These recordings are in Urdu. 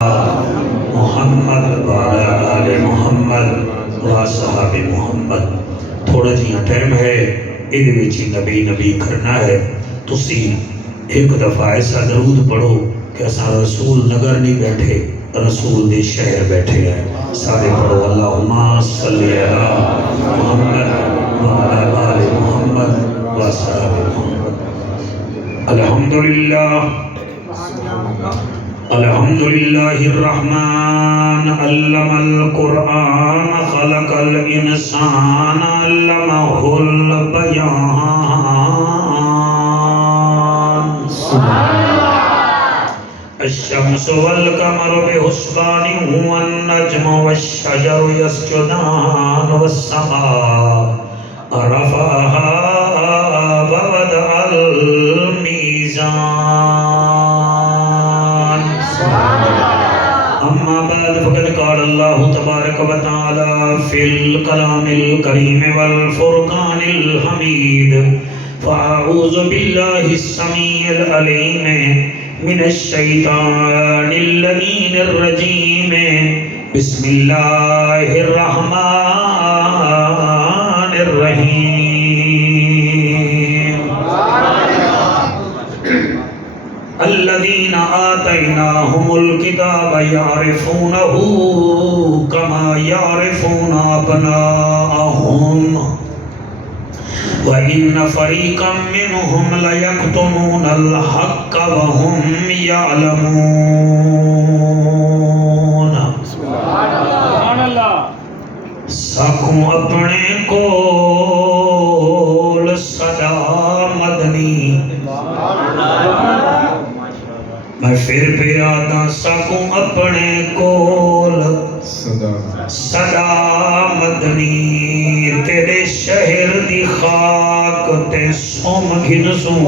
محمد وعلى آل محمد و صحاب محمد. تھوڑا جہاں ٹائم ہے یہ نبی نبی کرنا ہے. تسی ایک دفعہ ایسا درود پڑھو کہ اساں رسول نگر نہیں بیٹھے، رسول دے شہر بیٹھے ہیں. سارے پڑھو اللہم صلی علی محمد وعلى آل محمد و صحاب محمد. الحمدللہ الحمدللہ الرحمن علم القرآن خلق الانسان علمہ البیان. الشمس والقمر بحسبان والنجم والشجر يسجدان والسماء رفعها ووضع الميزان. اما بعد فقد قال الله تبارك وتعالى في الكلام الكريم والفرقان الحميد. فاعوذ بالله السميع العليم من الشيطان اللعين الرجيم. بسم الله الرحمن الرحيم. الذين آتيناهم الكتاب يعرفونه كما يعرفون أبناءهم وإن فريقا منهم ليكتمون الحق وهم يعلمون. سبحان اللہ. ساکھوں اپنے کول صدا مدنی میں پھر پیادا. ساکھوں اپنے کول صدا مدنی تیرے شہر دی خاک تے سوم گھن سوں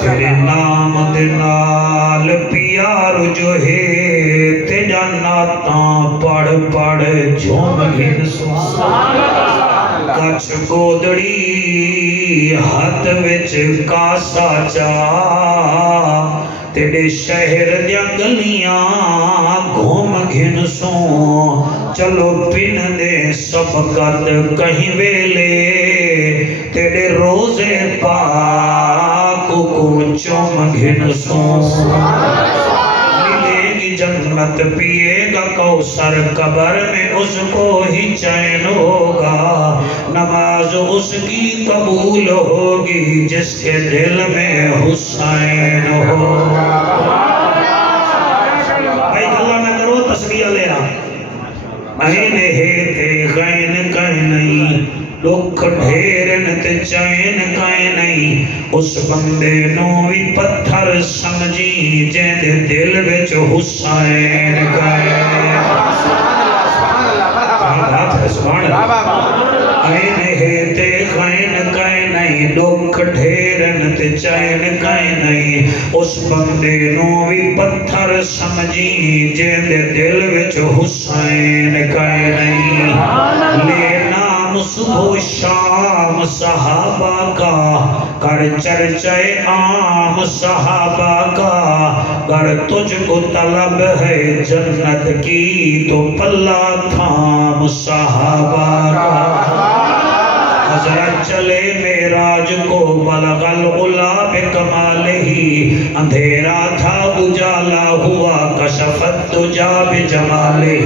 تیرے نام دے نال پیار جو ہے تے جناتاں پڑھ پڑھ جھوم گھن سوں. کچھ گودڑی ہاتھ وچ کاسا چا تیرے شہر دیا گلیاں گھوم گھن سوں. چلو پن دے سبقت کہیں ویلے تیرے روزے پاک کو چوم گھن سوں. ملے گی جنت پیے گا کوثر قبر میں اس کو ہی چین ہوگا. نماز اس کی قبول ہوگی جس کے دل میں حسین ہوگا. بھائی اللہ نہ کرو تصویہ لینا. این ہے تے غین کہیں نہیں، لکھ ڈھیرن تے چین کہیں نہیں. اس بندے نو بھی پتھر سمجھی جن دل وچ حسین کہیں. سبحان اللہ. این ہے تے غین کہیں نہیں، لکھ ڈھیرن تے چین کہیں نہیں. اس بندے نو بھی پتھر سمجھی جن دل وچ حسین کہیں نہیں. لے نام صبح شام صحابہ کا، کر چرچے عام صحابہ کا. گر تجھ کو طلب ہے جنت کی تو پلہ تھام صحابہ کا. حضرت چلے معراج کو بلغ العلا بکمالہ، اندھیرا تھا اجالا ہوا کشفت دجا بجمالہ.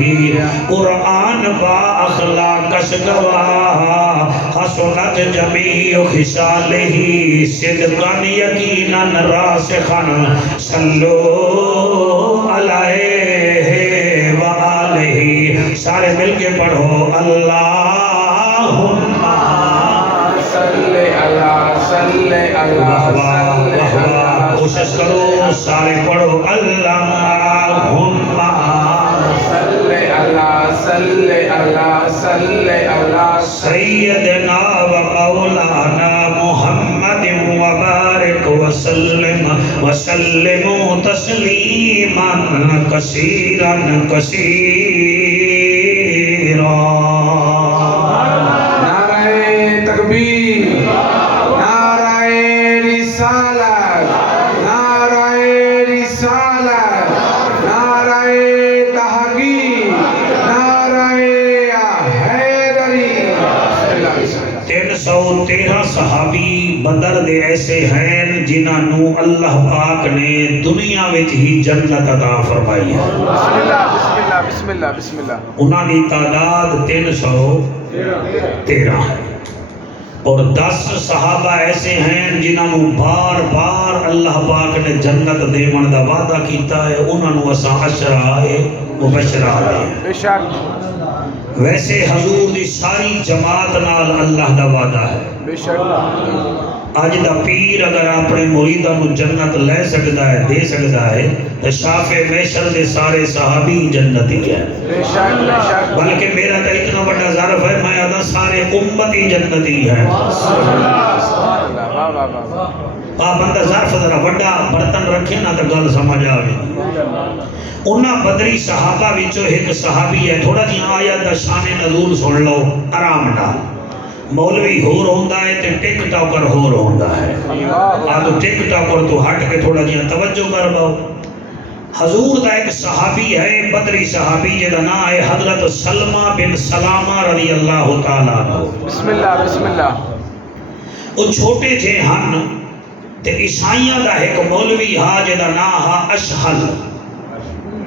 قرآن با اخلاقش گواہ حسنت جمیع خصالہ. صدقا یقینا راسخا صلو علیہ وآلہ. سارے مل کے پڑھو اللہم صلی اللہ. کوشش کرو سارے پڑھو اللہم صلی اللہ سیدنا و مولانا محمد وبارک وسلم تسلیما کثیرا کثیرا. نعرہ تکبیر، نعرہ رسالت، نعرہ رسالت. ایسے ہیں جنہوں اللہ پاک نے دنیا وچ ہی جنت عطا فرمائی ہے. بسم اللہ بسم اللہ بسم اللہ بسم اللہ. انہاں دی تعداد 313 ہے. اور 10 صحابہ ایسے ہیں جنہوں بار بار اللہ پاک نے جنت دیون دا وعدہ کیتا ہے. انہوں اساں عشرہ مبشرہ دے. بے شک. ویسے حضور دی ساری جماعت نال اللہ دا وعدہ ہے. بے شک. اج دا پیر اگر اپنے مریداں نو جنت لے سکدا ہے دے سکدا ہے تو شافع محشر دے سارے صحابی جنتی ہیں. بے شک بے شک. بلکہ میرا تو اتنا بڑا ظرف ہے میں آدھا سارے امتی جنتی ہیں. سبحان اللہ. واہ واہ واہ. آپ بندہ ظرف ذرا بڑا برتن رکھے نا تو گل سمجھ آوے. انہاں بدری صحابہ وچوں ایک صحابی ہے. تھوڑا جی آیت دا شان نزول سن لو آرام نال. مولوی ہور ہوندا ہے تے ٹک ٹاکر ہور ہوندا ہے. آ تو ٹک ٹاکر تو ہٹ کے تھوڑا جی توجہ کر لو. حضور دا ایک صحابی ہے بدری صحابی جدا نام ہے حضرت سلمہ بن سلامہ رضی اللہ تعالیٰ عنہ. بسم اللہ بسم اللہ. وہ چھوٹے جے ہن تے عیسائیاں دا ایک مولوی ہا جدا نام ہا اشہل.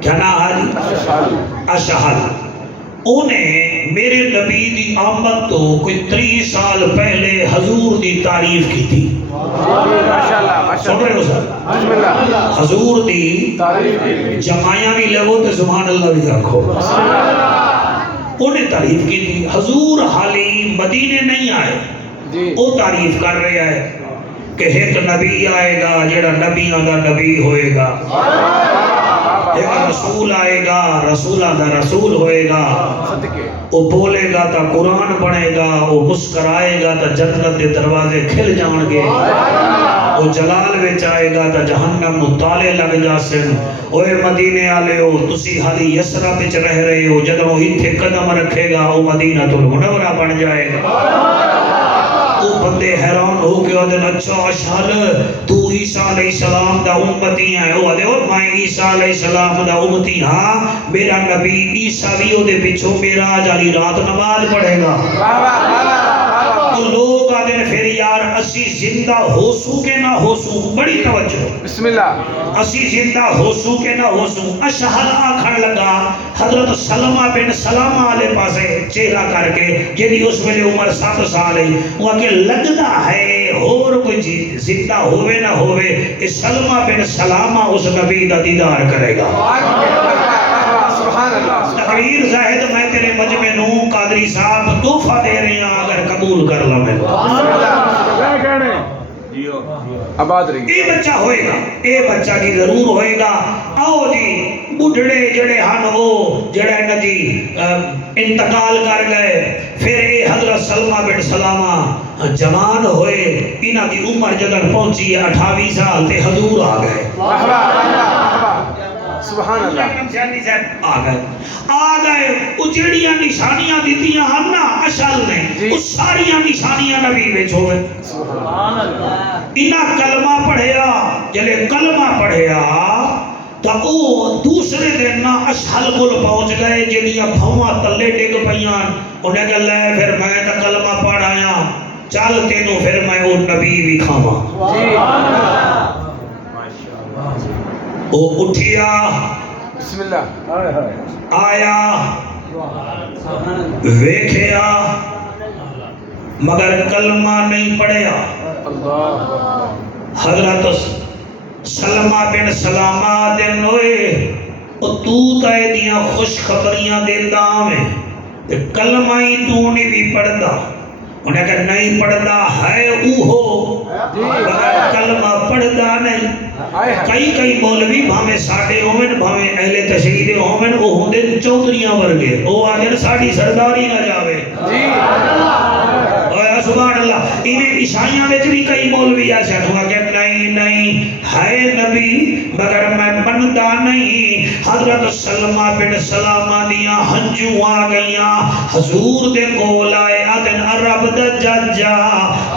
کیا نام ہے جی؟ اشہل. انہیں میرے نبی دی آمد تو کوئی 30 سال پہلے حضور دی تعریف کی تھی. ماشاءاللہ سن رہے ہو سر؟ بسم اللہ. حضور دی تعریف. جماعیاں بھی لگو تے سبحان اللہ بھی آکھو. انہیں تعریف کی تھی. حضور حالی مدینے نہیں آئے. جی. وہ تعریف کر رہے ہیں کہ ایک نبی آئے گا جڑا نبیاں دا نبی ہوئے گا. ایک رسول آئے گا رسولہ دا رسول ہوئے گا. صدقے. وہ بولے گا تا قرآن بنے گا. وہ مسکرائے گا تا جنت دے دروازے کھل جان گے. وہ جلال وچ آئے گا تا جہنم نو تالے لگ جاسن. اوے مدینے والے ہو تسی حالی یسرب وچ رہ رہے ہو. جدوں ایتھے قدم رکھے گا وہ مدینہ المنورہ بن جائے گا. وہ بندے حیران ہو کے آدھے اچھا اشہل تو عیسیٰ علیہ السلام دا امتی ہے. وہ آدھے میں عیسیٰ علیہ السلام دا امتی ہاں. میرا نبی عیسیٰ بھی وہ دے پچھو میرا جالی رات نماز پڑھے گا. تو لوگ آدھے پھر یار اسی زندہ ہو سو کے نہ ہو سو. بڑی توجہ. بسم اللہ. اسی زندہ ہو سو کے نہ ہو سو. اشہل آکھن لگا حضرت سلمہ بن سلامہ والے پاسے چہرہ کر کے جیدی اس ویلے عمر 7 سال ہے. وہ کہ لگتا ہے اور کوئی چیز زندہ ہوئے نہ ہوئے اس سلمہ بن سلامہ اس نبی دا دیدار کرے گا. سبحان اللہ. تقریر زاہد میں تیرے مجمع نو قادری صاحب تحفہ دے رہے ہیں اگر قبول کر لا میں. آباد رہی. اے بچہ ہوئے گا. اے بچہ کی ضرور ہوئے گا. آؤ جی بڑھڑے جڑے ہن ہو جڑے نجی انتقال کر گئے. پھر اے حضرت سلمہ بن سلامہ جوان ہوئے. انہاں دی عمر جدن پہنچی ہے 28 سال تے حضور آ گئے. سبحان اللہ. آ گئے اجڑیاں نشانیاں دیتیاں ہم نا اشل نے اس ساریاں نشانیاں نبی وچ ہوئے. سبحان اللہ. انہاں کلمہ پڑھیا. جلے کلمہ پڑھیا تو او دوسرے دن نہ اشہل کول پہنچ گئے جنیاں بھواں تلے ڈگ پیاں. انہیں کہا لے پھر میں تو کلمہ پڑھ آیا چل تینوں پھر میں وہ نبی بھی کھاواں. وہ اٹھیا بسم اللہ. آیا ویکھیا مگر کلمہ نہیں پڑھیا. حضرت سلمہ بن سلامہ دن ہوئے تو تائے دیاں خوش خبریاں دیندہ میں کلمہ ہی تو نہیں بھی پڑھدا. انہیں کہا نہیں پڑھدا ہے اوہو مگر کلمہ پڑھدا نہیں. کئی مولوی بھامے ساڑھے ہومن بھامے اہل تشہید ہومن وہ ہوندے چودریاں ورگے. وہ آدھر ساڑھی سرداری نہ جاوے. سبحان اللہ. انہیں عیسائیاں وچ بھی کئی مولوی ایسے ہوا کہ نہیں ہے نبی مگر میں بندہ نہیں. حضرت سلمہ بن سلامہ دیاں ہنجوں آ گئیاں حضور دے کول آئے. آدن عرب دا ججا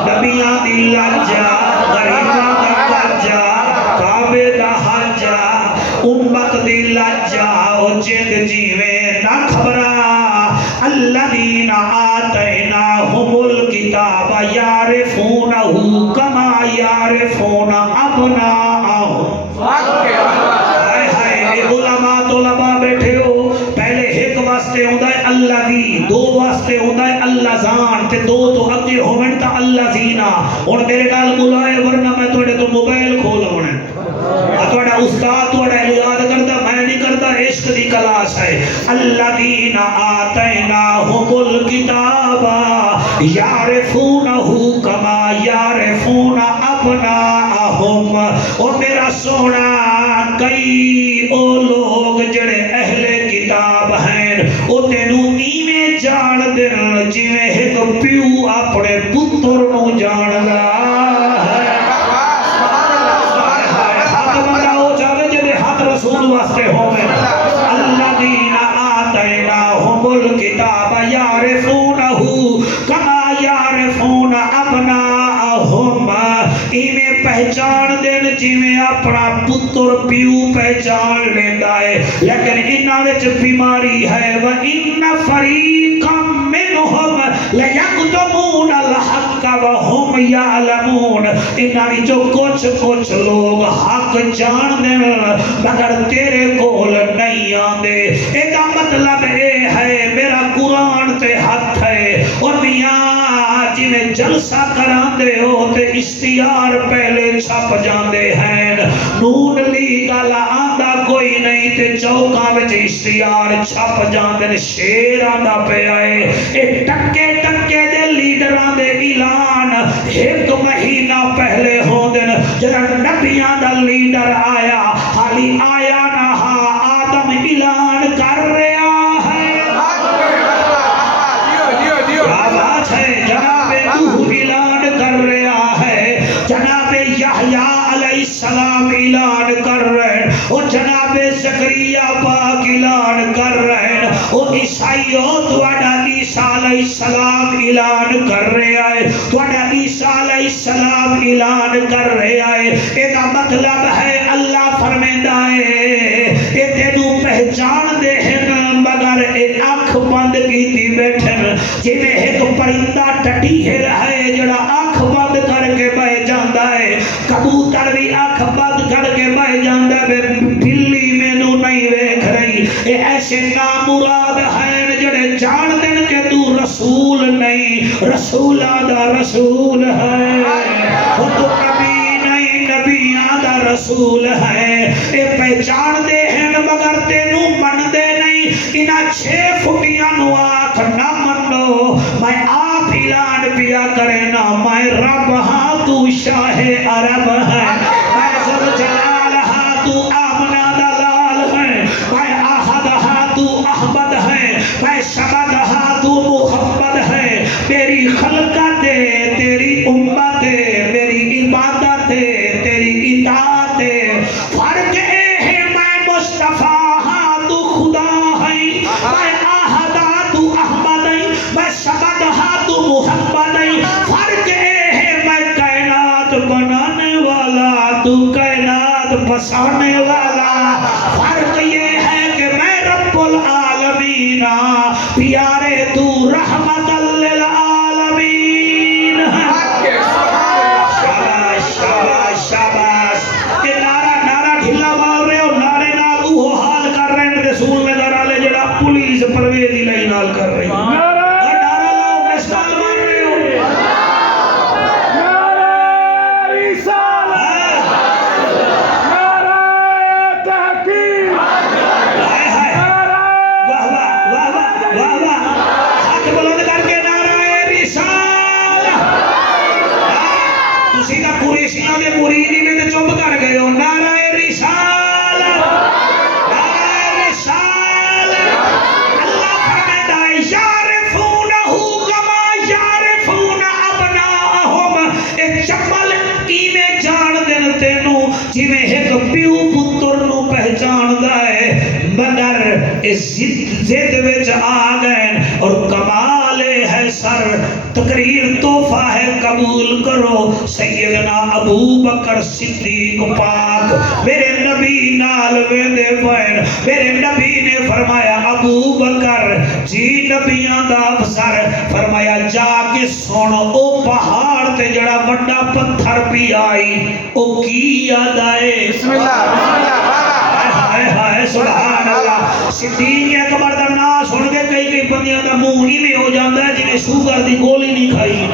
نبیاں دی لجا غریباں دا کجا کعبے دا حجا امت دی لجا او جد جیویں نہ خبرا الذین آتیناہم الکتاب الکتاب یعرفونہ کما یعرفون ابناءہم۔ ہائے ہائے علماء طلباء بیٹھے ہو، پہلے ایک واسطے ہوندہ ہے اللہ دی، دو واسطے ہوندہ ہے اللہ زان، تے دو تو اگے ہومن تا اللہ زینا۔ اور میرے نال بلائے ورنہ میں توڑے تو موبائل کھول ہونے، توڑا استاد توڑا یاد کرتا، میں نہیں کرتا، عشق دی کلاس ہے۔ الذین آتیناہم الکتاب یعرفونہ کما یعرفون ابناءہم۔ اور میرا سونا کئی او لوگ جڑے اہل کتاب ہیں او تینوں ایویں جان دن جویں ایک پیو اپنے پتر نو جان دا ہے۔ حق بناؤ جاوے جدے حق رسول واسطے ہوئے۔ الذین آتیناہم الکتاب یعرفونہ کما یعرفون ابناءہم۔ ایویں پہچان دین جویں اپنا پتر پیو پہچان لیندا ہے، لیکن انہاں وچ بیماری ہے۔ وَإِنَّ فَرِيقًا مِّنْهُمْ لَيَكْتُمُونَ الْحَقَّ وَهُمْ يَعْلَمُونَ۔ انہاں وچوں کچھ لوگ حق جان دے مگر تیرے کول نہیں آندے۔ ایدا مطلب اے ہے میرا قرآن تے ہاتھ ہے، اور میاں جویں جلسہ کراندے ہو تے اشتہار پہلے چھپ جاندے ہیں، نون لیگ والا آندا کوئی نہیں تے چوکاں وچ اشتہار چھپ جاندے، شیر آندا پیا ہے۔ اے ٹکے ٹکے دے لیڈراں دے اعلان ایک مہینہ پہلے ہوندے، جڑا نبیاں دا لیڈر آیا حالی آیا نہ آدم اعلان کر رہا ہے۔ کیا بات ہے، جناب نوح اعلان کر رہا ہے، جناب یحییٰ علیہ السلام اعلان کر رہے ہیں، اور جناب زکریا پاک اعلان کر رہے ہیں، اور عیسائیوں تواڈا عیسیٰ علیہ السلام اعلان کر رہا ہے، تواڈا عیسیٰ علیہ السلام اعلان کر رہا ہے۔ ایدا مطلب ہے اللہ فرمیندہ ہے اے تینوں پہچان دے ہیں مگر اے آنکھ بند کیتی بیٹھن، جویں ایک پرندہ ٹٹیہر ہے جڑا آنکھ بند کر کے بہ جاندا ہے، کبوتر بھی آنکھ بند کر کے بہ جاندا ہے، بلی مینوں نہیں ویکھ رہی۔ اے ایسے نامراد ہیں جڑے جان دن کہ تو رسول نہیں، رسولاں دا رسول ہے، وہ تو نبی نہیں، نبیاں دا رسول ہے۔ اے پہچان دے ہیں مگر تینوں من دے نہیں، انہاں 6 فٹیاں نو آکھ نہ منو، میں آپ اعلان پیا کرے نا، میں رب ہاں تو شاہ عرب ہے، میں ذل جلال ہاں تو آمنہ دلال ہے، میں احد ہاں تو احمد ہے، میں شمد ہاں تو محمد ہے۔ تیری خلقت تیری امت میری عبادت تیری اطاعت، فرق اے ہے میں مصطفیٰ ہاں تو خدا ہے، میں احد ہاں تو احمد ہے، میں شمد ہاں تو محمد ہے، فرق اے ہے میں کائنات بنانے والا تو کائنات بسانے والا، فرق یہ ہے کہ میں رب العالمین پیارے تو رحمت للعالمین۔ شاباش شاباش شاباش، یہ نعرہ ڈھلا مار رہے ہو، نعرے نال وہ حال کر رہے ہیں رسول میں نعرہ لے جڑا پولیس پرویز الہی نال کر رہی ہے، اور نعرہ لاؤ مسکال مار رہے ہو۔ قریشیاں دے مرید میں تے چپ کر گئے ہو، نعرہ رسالت، نعرہ رسالت۔ اللہ فرماتا ہے یعرفونہ کما یعرفون ابناءہم، اے چپل کیویں جان دین تینوں جویں ایک پیو پتر نو پہچاندا ہے، مگر اس ضد وچ آ گئے اور کمال ہے سر تقریر تحفہ ہے قبول کرو۔ سیدنا ابو بکر صدیق پاک میرے نبی نال ویندے پئے، میرے نبی نے فرمایا ابو بکر جی نبیاں دا افسر، فرمایا جا کے سن او پہاڑ تے جڑا وڈا پتھر پی آئی او کی یاد آئے بسم اللہ ہائے ہائے سبحان اللہ صدیق اکبر دا نام سن کے کئی بندیاں دا منہ ہی میں ہو جاندا ہے جنہیں شوگر دی گولی نہیں کھائی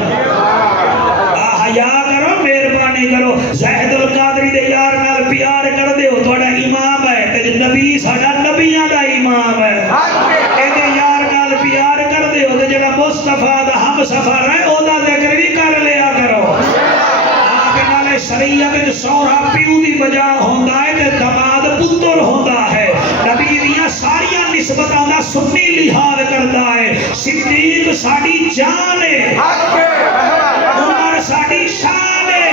حیا کرو مہربانی کرو زاہد القادری دے یار نال پیار کر دیو تہاڈا امام ہے تے نبی ساڈا نبیاں دا امام ہے اے دے یار نال پیار کر دیو تے جڑا مصطفیٰ دا ہم سفر ہے او دا ذکر بھی کر لیا کرو آگے نالے شریعت وچ سوہرا پیو دی بجا ہوندا ہے تے دماد پتر ہوندا ہے نبی دیاں ساریاں نسبتاں دا سنی لحاظ کردا ہے صدیق ساڈی جان ہے عمر ساڈی شان ہے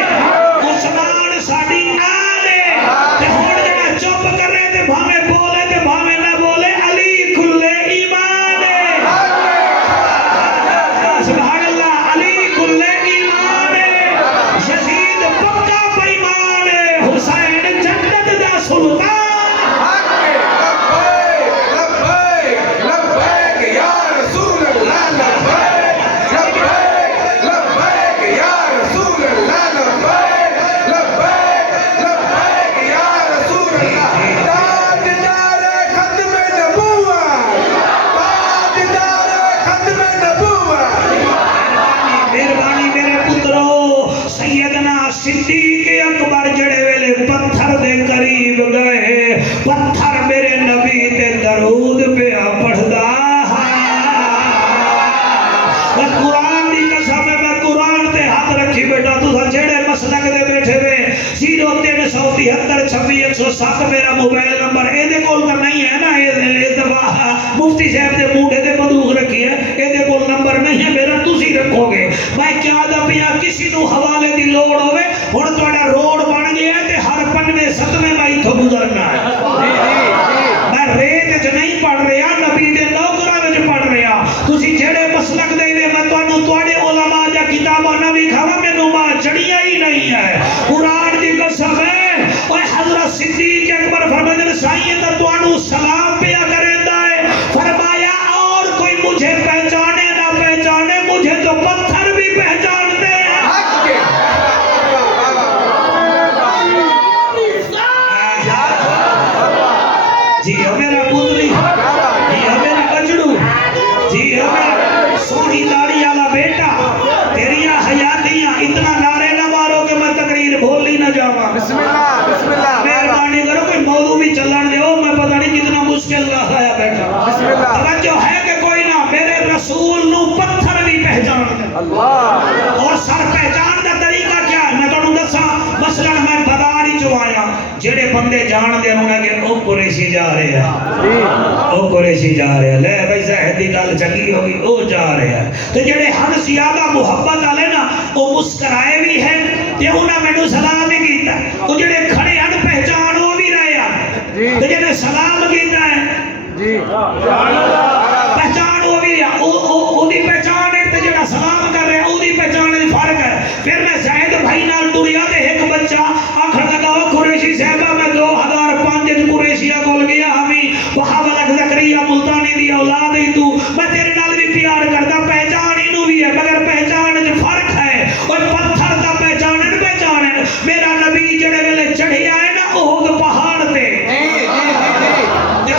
عثمان ساڈی آل ہے تے ہن جڑا چپ کرے تے بھاویں بولے تے بھاویں نہ بولے علی کلے ایمان ہے سبحان اللہ علی کلے ایمان ہے یزید پکا بےمان ہے حسین جنت دا سلطان صدیق اکبر جڑے ویلے پتھر دے قریب گئے پتھر میرے نبی تے درود پہ پڑھدا قرآن دی قسم ہے میں قرآن تے ہاتھ رکھی بیٹا تساں جڑے مسلک دے بیٹھے وے 0373 26 107 میرا موبائل نمبر اے دے کول تے نہیں ہے نا اے دفعہ مفتی صاحب دے موڈے تے بندوق رکھی ہے اے دے کول نمبر نہیں ہے میرا تسی رکھو گے میں کیا دا پیا کسی نو حوالے دی لوڑ ہوے ہن تہاڈا روڈ بن گیا تے ہر 95 7ویں میں ایتھوں گزرنا ہے میں ریت وچ نہیں پڑھ رہا نبی دے نوکراں وچ پڑھ رہا تسی جڑے مسلک دے میں تانوں تواڈے علماء دی کتاباں نہ وکھاواں مینوں ماں چڑھیا ہی نہیں ہے قرآن دی قسم ہے اوے حضرت صدیق اکبر فرماتے ہیں سائیں تے تانوں سلام پیا کریندا ہے فرمایا اور کوئی مجھے پہچانے نہ پہچانے مجھے تو پتھر بھی پہچانتے ہیں جی میرا پتری جی میرا بچڑو جی میرا سونی داڑھی والا بیٹا تیریاں حیاتیاں اتنا نعرے نہ مارو کہ میں تقریر بھول ہی نہ جاواں بسم اللہ مہربانی کرو کوئی موضوع بھی چلن دیو میں پتہ نہیں کتنا مشکل لایا بیٹھا بسم اللہ توجہ ہے کہ کوئی نہ میرے رسول نو پتھر بھی پہچان دے اللہ اور سر پہچان دا طریقہ کیا ہے میں تانوں دساں مثلا میں بازار ہی چ آیا جڑے بندے جان دے انہاں کہ او قریشی جا رہے ہیں او قریشی جا رہے ہیں لے بھائی زاہد دی گل چنگی ہوگی او جا رہے ہیں تے جڑے ہن زیادہ محبت والے نا او مسکرائے بھی ہیں تے انہاں مینوں سلام بھی کیتا او جڑے کھڑے ہن پہچان او بھی رہے ہیں تے جڑے سلام کیتا ہے جی پہچان وہ بھی او دی پہچان ہے تے جڑا سلام کر رہا ہے او دی پہچان دی فرق ہے پھر میں زید بھائی نال ٹریا تے ایک بچہ آکھن لگا او قریشی صاحبہ میں 2005 وچ قریشیاں کول گیا ہمیں وہاں زکریا ملتانی دی اولاد ہی تو میں تیرے نال بھی پیار کردا پہچان اینو بھی ہے مگر پہچان وچ فرق ہے او پتھر دا پہچانن میرا نبی جڑے ویلے چڑھیا ہے نا احد پہاڑ تے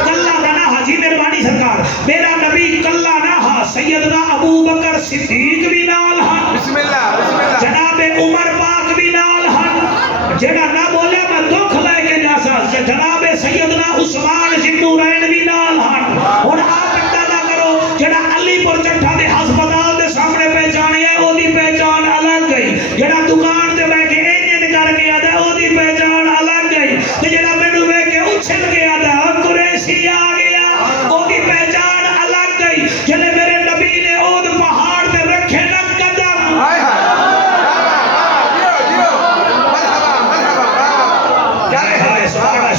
کلا دا نا حاجی مہربانی سرکار میرا نبی کلا نہ ہا سیدنا ابو بکر صدیق بھی نال ہن بسم اللہ جناب عمر پاک بھی نال ہن جڑا نہ بولے میں دکھ لے کے جاسا جناب سیدنا عثمان ذوالنورین بھی نال ہن ہن آپ اندازہ کرو جڑا علی پور چٹھا دے ہسپتال دے سامنے پہچانی ہے او دی پہچان الگ گئی جڑا دکان تے بیٹھ کے انجن کر کے آدا او دی پہچان الگ گئی تے جڑا مینوں ویکھ کے اچھل کے آدا قریشی آ گیا او دی پہچان الگ گئی جنے میرے نبی نے اود پہاڑ تے رکھے نہ قدم ہائے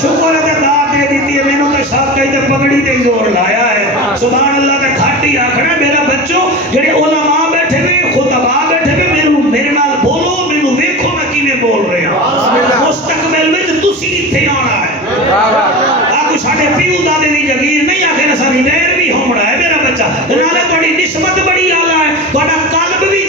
شکر ہے تے داد دے دیتی ہے مینوں تے سب کہیں تے پگڑی تے زور لایا ہے سبحان اللہ تے کھاٹی آکھنا میرا بچوں جڑے علماء بیٹھے ہوئے خطباء بیٹھے ہوئے میرے نال بولو مینوں ویکھو میں کیویں بول رہا ہوں مستقبل وچ تسی ایتھے آنا ہے آ ساڈے پیو دادے دی جگیر نہیں آکھے ساری دیر بھی ہونا ہے میرا بچہ نالے تہاڈی نسبت بڑی اعلی ہے تہاڈا قلب بھی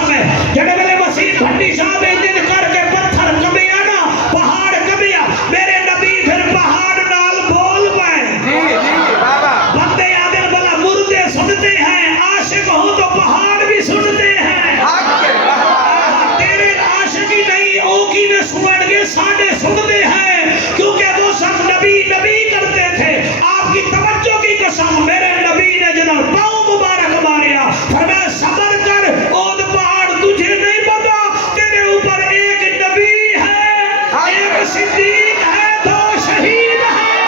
موسم ہے جڑے ویلے وسیع بھٹی صاحب دن کر کے پتھر کبیا نا پہاڑ کبیا میرے نبی پھر پہاڑ نال بول پائے جی جی بابا بندے آدھے بلا مردے سنتے ہیں عاشق ہوں تو پہاڑ بھی سنتے ہیں حق کے بابا تیرے عاشقی نہیں او کی نے سنن گے ساڈے سنتے ہیں کیونکہ وہ سب نبی نبی کرتے تھے آپ کی توجہ کی قسم میرے نبی نے جناب پاؤں مبارک ماریا فرمایا صبر کر اود پہاڑ تجھے نہیں پتا تیرے اوپر ایک نبی ہے ایک صدیق ہے دو شہید ہیں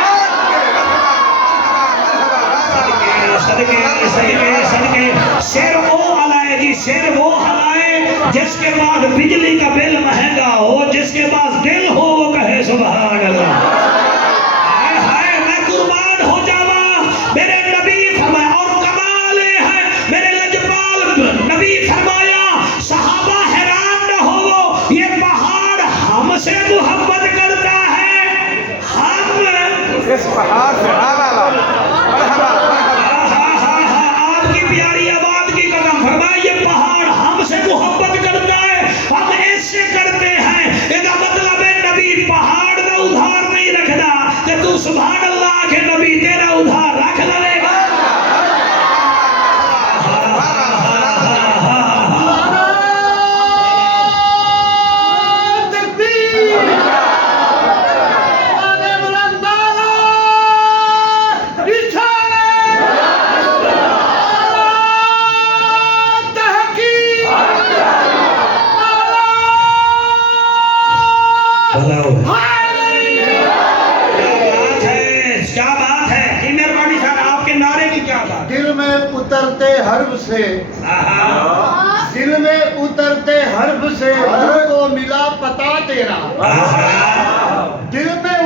صدقے شیر وہ ہلائے جی شیر وہ ہلائے جس کے بعد بجلی کا بل مہنگا ہو جس کے پاس دل ہو وہ کہے سبحان اللہ ہائے ہائے میں قربان ہو جاواں میرے نبی فرمایا اور کمال ہے میرے لجپال نبی فرمایا صحابہ حیران نہ ہو یہ پہاڑ ہم سے محبت کرتا ہے ہم اس پہاڑ سے بابا مرحبا آپ کی پیاری آواز کی قدم فرمایا یہ پہاڑ ہم سے محبت کرتا ہے ہم ایسے کرتے ہیں یہ مطلب ہے نبی پہاڑ دا ادھار نہیں رکھنا کہ تو سبحان اللہ کہ نبی تیرا ادھار رکھ لے گا کیا بات ہے یہ مہربانی صاحب آپ کے نعرے کی کیا بات دل میں اترتے حرف سے دل میں اترتے حرف سے مجھ کو ملا پتا تیرا دل میں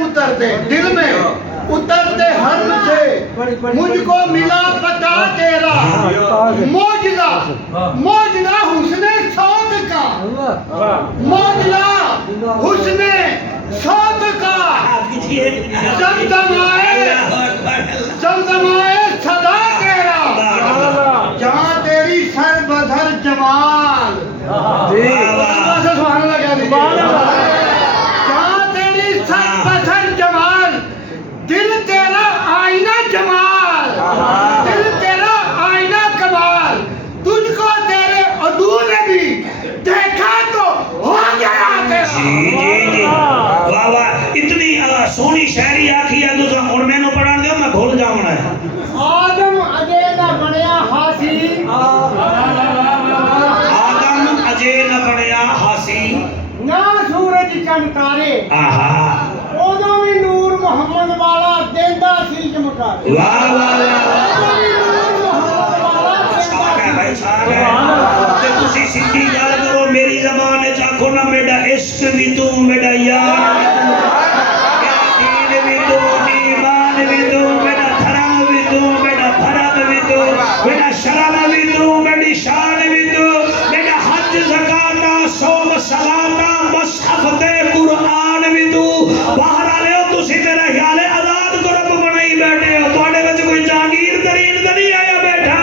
اترتے حرف سے مجھ کو ملا پتا تیرا موجلہ حسن صوت کا موجلہ حسن صوت کا زمزمائے صدا تیرا جہاں تیری سر بدر جمال جہاں تیری سر بدر جمال دل تیرا آئینہ جمال دل تیرا آئینہ کمال تجھ کو تیرے عدو نے بھی دیکھا تو ہو گیا تیرا واہ واہ اتنی سونی شاعری آکھی ہے تو ہن مینوں پڑھن دیو میں بھول جاونا ہے آدم اجے نہ بنیا ہاسی آدم اجے نہ بنیا ہاسی نہ سورج چند تارے اودوں بھی نور محمد والا دیندا سی چمکا واہ واہ اودوں بھی نور محمد والا چھاڑ ہے بھائی چھاڑ ہے تے تسی سیدھی گل کرو میری زبان وچ آکھو نا میرا عشق بھی تو میرا یار بھی تو ایمان بھی تو میرا دھرم بھی تو میرا بھرم بھی تو میرا شرم بھی تو میری شان بھی تو میرا حج زکاة صوم صلاة مصحف تے قرآن بھی تو باہر آلے ہو تسی میرا خیال ہے آزاد گروپ بنائی بیٹھے ہو تواڈے وچ کوئی جہانگیر ترین تے نہیں آیا بیٹھا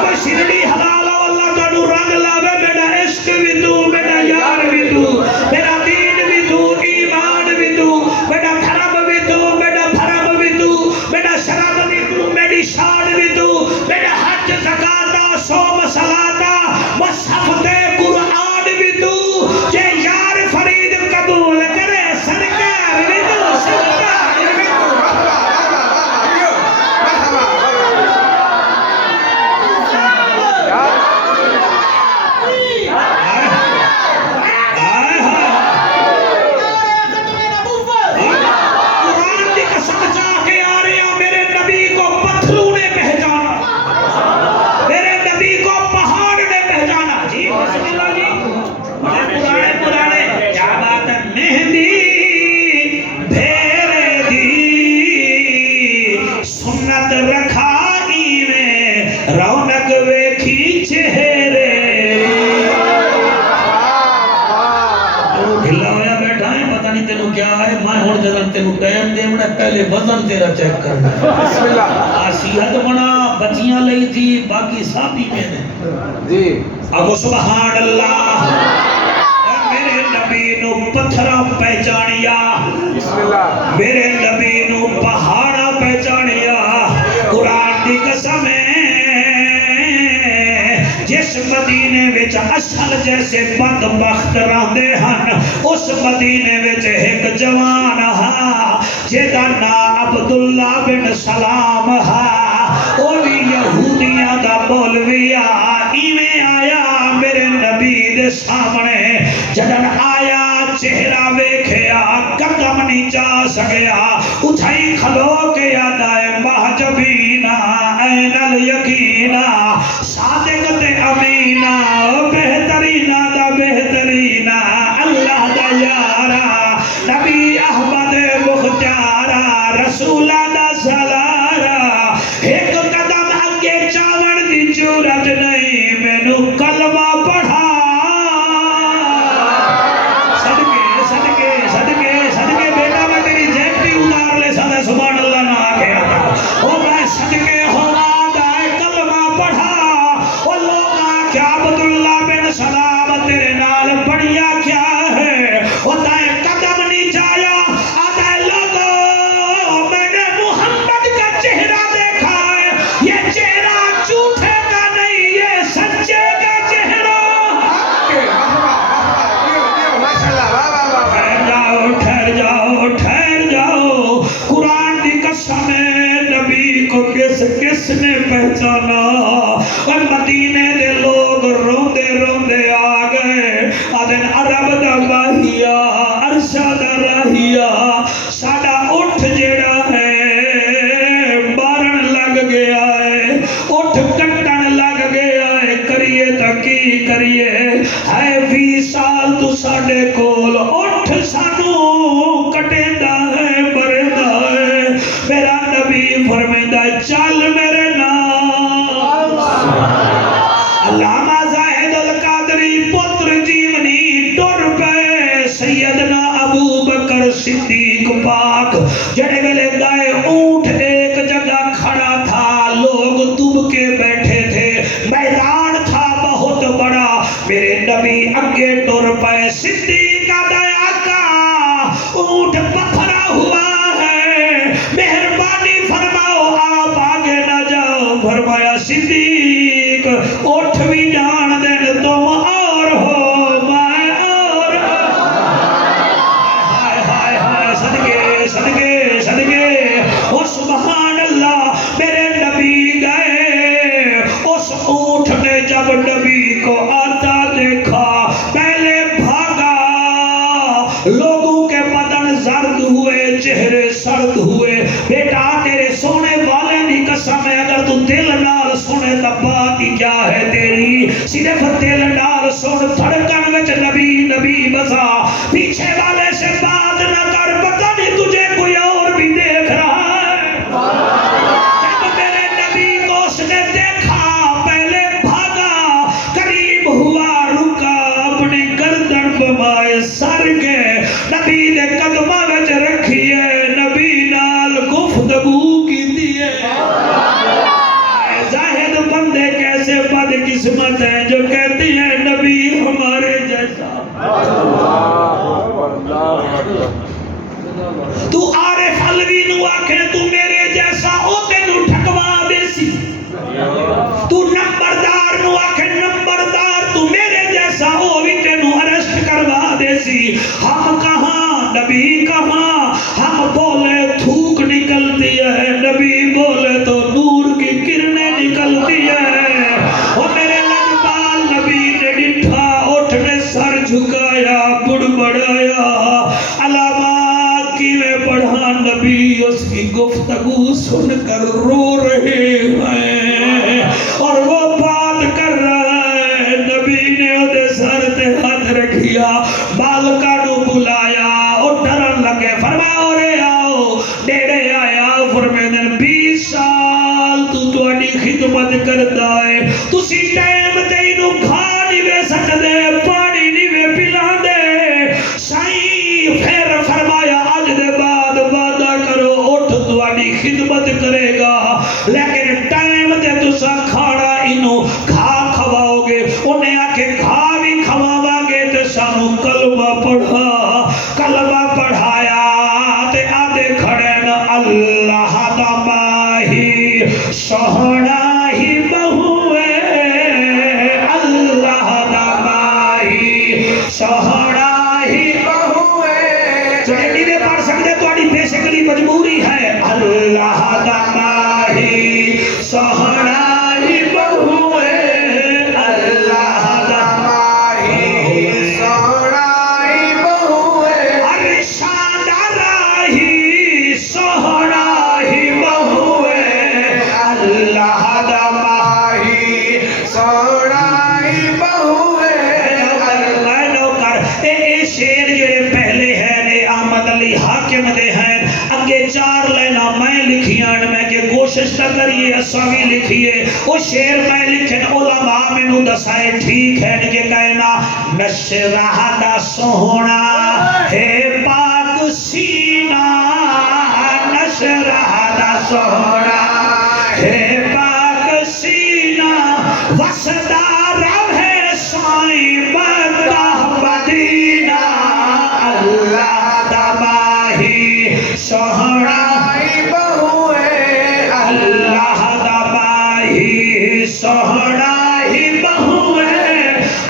کوئی شرڑی حلال ہو اللہ تانوں رنگ لاوے میرا عشق بھی تو میرا یار بھی تو میرا دین بھی تو ایمان بھی تو میرا شرم بھی تو میری شان بھی تو میرا حج زکاة صوم صلاة مصحف تے قرآن بھی تو جے یار فرید قبول کرے سرکار بھی تو سرکار بھی تو قرآن دی قسم چاہ کے آ رہے ہیں میرے نبی کو پتھروں نے پہچانا میرے نبی کو پہاڑ نے پہچانا جی بسم اللہ جی پرانے کیا بات ہے مہندی بھیرے دی سنت رکھائی میں رونق ویکھی چہرے ڈھلا ہویا بیٹھا ہے پتہ نہیں تینوں کیا ہے میں ہوں جدن تینوں ٹائم دے بڑا پہلے وزن تیرا چیک کرنا بسم اللہ آسیحت بنا بچیاں لئی تھی باقی ساتھی میں نے جی ابو سبحان اللہ میرے نبی نو پتھرا پہچانیا بسم اللہ میرے نبی نو پہاڑا پہچانیا قرآن دی قسم ہے جس مدینے وچ اشل جیسے بدبخت رہندے ہن اس مدینے وچ ایک جوان ہا جیدا نام عبداللہ بن سلام ہا او بھی یہودیاں دا مولوی ایویں آیا میرے نبی دے سامنے جدن آیا چہرہ ویکھیا قدم نہیں جا سکیا اٹھائی کھلو کے یادائے محجبینا این الیقینا صادق تے امینا بہترینا دا بہترینا اللہ دا یارا نبی احمد مختارا رسولہ دا سلارا ایک قدم اگے چاون دی جورت نہیں مینو کلمہ پڑھا صدقے بیٹا میں تیری جیکٹی اتار لے سادہ سبحان اللہ نہ آگے آتا او میں صدقے ہوا دائے کلمہ پڑھا او لوگ آکھیا عبداللہ بن سلام تیرے نال بڑھیا کیا ہے او دائے قدم نہیں جایا آدھائے لوگوں میں نے محمد کا چہرہ دیکھا ہے یہ چہرہ جھوٹے کا نہیں یہ سچے کا چہرہ ٹھہر جاؤ قرآن کی قسم ہے نبی کو کس نے پہچانا اور مدینے دے لوگ روندے روندے آ گئے آدھن عرب دا باہیا عرشہ دا راہیا ساڈا اٹھ جیڑا ہے مارن لگ گیا ہے اٹھ کٹن لگ گیا ہے کریے تا کی کریے ہے 20 سال تو ساڈے کول اٹھ سانو کٹیندا ہے مردا ہے میرا نبی فرمائندا چل میرے نال علامہ زاہد القادری پتر جیونی ٹر پے سیدنا ابو بکر صدیق پاک جڑے ویلے گائے اونٹ ایک جگہ کھڑا تھا لوگ دب کے بیٹھے تھے میدان تھا بہت بڑا میرے نبی اگے ٹر پے صدیق آدھایا کا اونٹ پتھرا ہوا ہے مہربانی فرماؤ آپ آگے نہ جاؤ فرمایا صدیق اٹھ بھی جان دین تم اور ہو میں اور ہائے ہائے صدقے او سبحان اللہ میرے نبی گئے اس اونٹ نے جب نبی کو آتا دیکھا پہلے بھاگا لوگوں کے بدن زرد ہوئے چہرے سرد ہوئے بیٹا تیرے سونے والے دی قسم ہے اگر تو دل نال سنے تا بات ہی کیا ہے تیری صرف دل نال سن دھڑکن وچ نبی نبی بسا پیچھے والے سے بات نہ کر پتہ نہیں تجھے کوئی اور بھی دیکھ رہا ہے جب میرے نبی کو اس نے دیکھا پہلے بھاگا قریب ہوا رکا اپنی گردن بمائے سر کے نبی نے قدمہ وچ رکھیے نبی نال گفتگو کی دیئے زاہد بندے کیسے بد قسمت ہیں جو کہتی ہیں نبی ہمارے جیسا تو عارف علوی نو آکھے تو میرے جیسا او تینو ٹھکوا دے سی تو نمبردار نو آکھے نمبردار تو میرے جیسا او بھی تینو ارسٹ کروا دے سی ہم کہاں نبی کہاں ہم بولے تھوک نکلتی ہے نبی بولے تو نور کی کرنیں نکلتی ہے اور میرے لجبال نبی نے ڈٹھا اٹھ نے سر جھکایا بڑبڑایا علامات کی میں پڑھا نبی اس کی گفتگو سن کر رو رہے ہیں اور وہ بات کر رہا ہے نبی نے ادھے سر تے ہاتھ رکھیا بالکا نو بلایا اور ڈرن لگے فرمایا رے آؤ ڈیڑے آیا فرمیدن 20 سال تو توڑی خدمت کرتا ہے تسی ٹائم تینو کھا نہیں بے سکتے پانی نہیں بے پلا دے سائیں پھر فرمایا آج دے بعد وعدہ کرو اٹھ توڑی خدمت کرے گا لیکن ٹائم تے تسا کھاڑا انو کھا کھوا کھواوا گے تے سانو کلمہ پڑھا کلمہ پڑھایا تے آدھے کھڑے نا اللہ دا ماہی سوہنا ہی بہوے اللہ دا ماہی سوہنا ہی بہوے جڑے نہیں پڑھ سکتے تہاڈی بیسیکلی مجبوری ہے اللہ دا ماہی سوہنا ہی بہوے اللہ دا ماہی سونا ہی بہوے ارشاد راہی سوہنا ہی بہوے اللہ دا ماہی سونا ہی بہوے اے شیر جڑے پہلے ہیں نے احمد علی حاکم دے ہیں اگے 4 لائناں میں لکھیاں میں کہ کوشش نہ کریے اساں بھی لکھیے وہ شیر میں لکھن علماء مینوں دسائے ٹھیک ہے کہ کہنا نشرہ دا سوہنا ہے پاک سینہ نشرہ دا سوہنا ہے پاک سینہ وسدار ہے سائیں مکہ مدینہ اللہ دا ماہی سوہنا ہی بہوے اللہ دا ماہی سوہنا ہی بہوے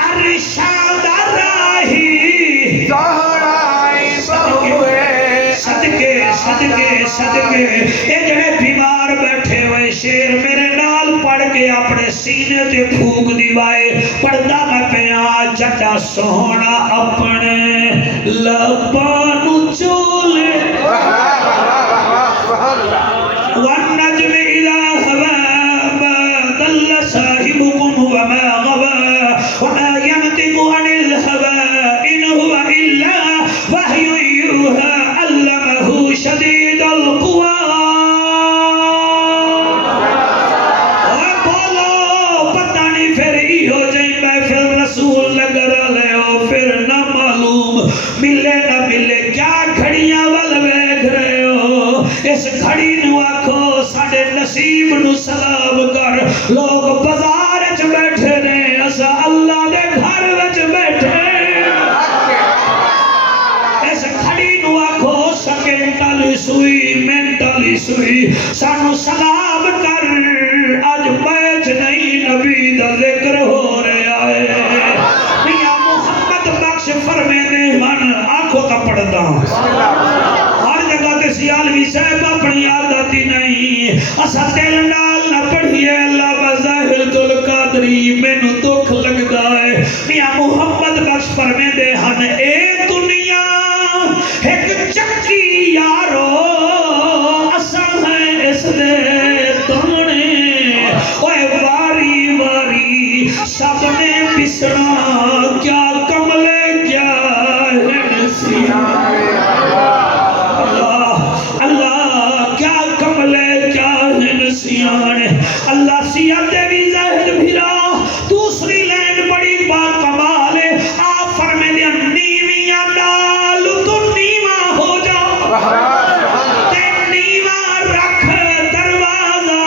ارشاد راہی سونا ہی بہوے صدقے صدقے صدقے اے جڑے بیمار بیٹھے ہوئے شیر میرے نال پڑھ کے اپنے سینے تے پھوک دیوائے پڑھدا میں پیاں جٹا سوہنا اپنے لباں نوں چولے والنجم إذا هوى ما ضل صاحبكم وما غوى وما ينطق عن الهوى إن هو إلا وحي يوحى علمه شديد القوى بولو پتہ نہیں پھر ایہو جائیں محفل رسول لگر لے ہو پھر نہ معلوم ملے نہ ملے کیا گھڑیاں والویگ رہے ہو اس گھڑی نو آکھو ساڑے نصیب نو سلام کر لوگ بازار وچ بیٹھے نے اسا اللہ دے گھر وچ بیٹھے اس گھڑی نو آکھو سیکنڈلی سوئی منٹلی سوئی سانو سلام کر اج میچ نہیں نبی دا ذکر ہو رہا ہے میاں محمد بخش فرمیندے ہن آنکھوں کا پڑھدا ہر جگہ تے سیالوی صاحب اپنی عادت ہی نہیں اسا دل نال نہ پڑھیے اللہ بظاہر القادری مینوں دکھ لگدا ہے میاں محمد بخش فرمیندے ہن اے دنیا ایک چکی یارو اساں ہیں اس دے دانے اوے واری واری سب نے پسنا کیا کملے کیا ہنسیاں اللہ سیاد بھی ظاہر بھیرا دوسری لین بڑی بات کمال ہے آپ فرمے دیا نیویاں نال تو نیواں ہو جا تے نیواں رکھ دروازہ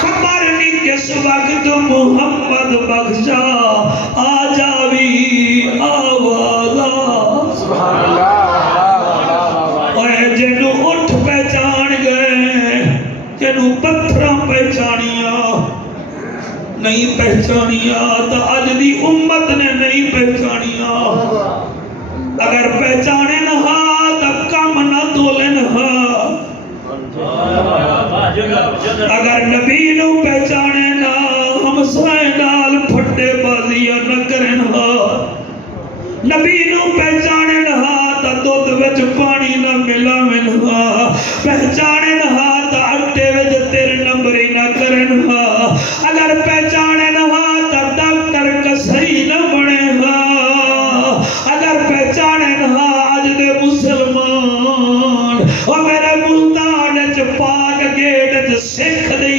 خبر نہیں کس وقت محمد بخشا آ جاوی آوازہ سبحان اللہ اے جنو اٹھ پہچان گئے جنو پتھراں پہچانیا نہیں پہچانیا تا اج دی امت نے نہیں پہچانیا اگر پہچانے نہ تا کم نہ تولے نہ اگر نبی نو پہچانے نہ ہم سائے نال پھٹے بازیاں نہ کریں نبی نو پہچانے نہ تا دودھ وچ پانی نہ ملاویں پہچانے نہ تا اٹے وچ تیرے نمبری نہ کرن اگر پہچانے نہ تا ڈاکٹر کسائی نہ بنے اگر پہچانے نہ اج دے مسلمان او میرے ملتان وچ پاک گیٹ وچ سکھ دی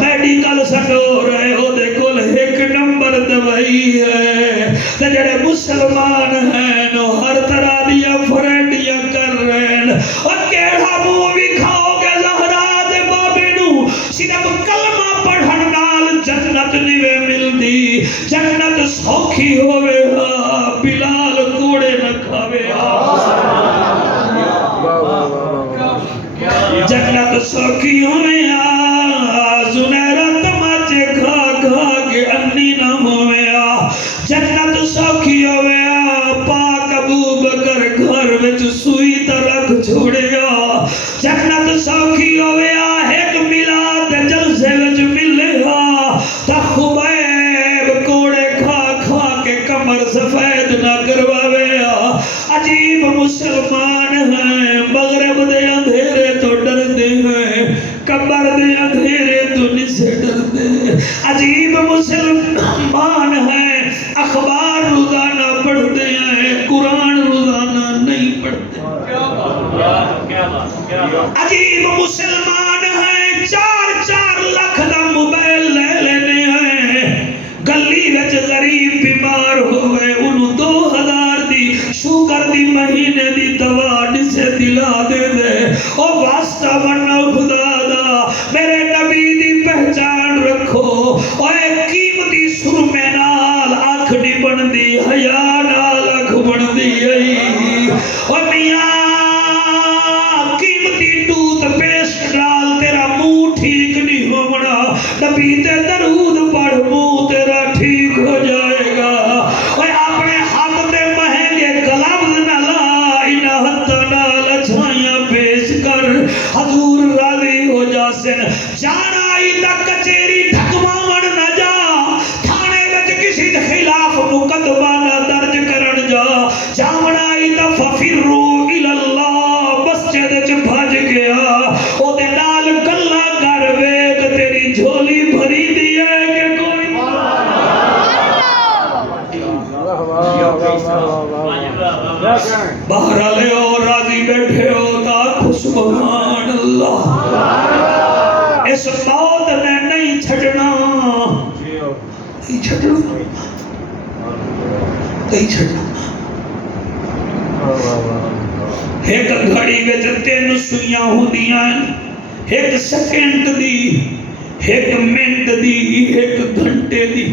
میڈیکل سٹور ہے او دے کول 1 نمبر دوائی ہے تے جڑے مسلمان ہیں نو ہر طرح دیا فرینڈیاں کر رہے ہیں اور کیڑا منہ بھی کھاؤ گے زہرا دے بابے نو صرف کلمہ پڑھن نال جنت نہیں ملدی جنت سوکھی ہوے کمر سفید نہ کرواوے عجیب مسلمان ہیں مغرب دے اندھیرے تو ڈردے ہیں قبر دے اندھیرے تو نہیں سے ڈردے عجیب مسلمان ہیں اخبار روزانہ پڑھتے ہیں قرآن روزانہ نہیں پڑھتے عجیب مسلمان ہیں 4 لاکھ دا موبائل لے لینے ہیں گلی وچ غریب بیمار ہوئے انہوں 2000 دی شوگر دی مہینے دی دوا ڈسے دلا دے دے او واسطہ بننا خدا دا میرے نبی دی پہچان رکھو اوے قیمتی سرمے نال آنکھ نہیں بندی حیا نال آنکھ بندی او میاں قیمتی ٹوت پیسٹ ڈال تیرا منہ ٹھیک نہیں ہونا نبی تے درود پڑھ منہ تیرا ٹھیک ہو جائے گا اوے اپنے ہاتھ تے مہنگے گلوز نہ لا انہاں ہتھاں نال اچھائیاں پیش کر حضور راضی ہو جاسن جانا آئی تا کچیری ڈھکواون نہ جا تھانے وچ کسی دے خلاف مقدمہ نہ درج کرن جا جاونا آئی تا ففروا الی اللہ مسجد وچ بھج گیا او دے نال گلاں کر ویکھ تیری جھولی بھری دی ہے کہ کوئی باہر لے او راضی بیٹھے ہو تا سبحان اللہ اس موت نے نہیں چھڑنا نہیں چھڑنا نہیں چھڑنا ایک گھڑی وچ 3 سوئیاں ہوندیاں ایک سیکنڈ دی ایک منٹ دی ایک گھنٹے دی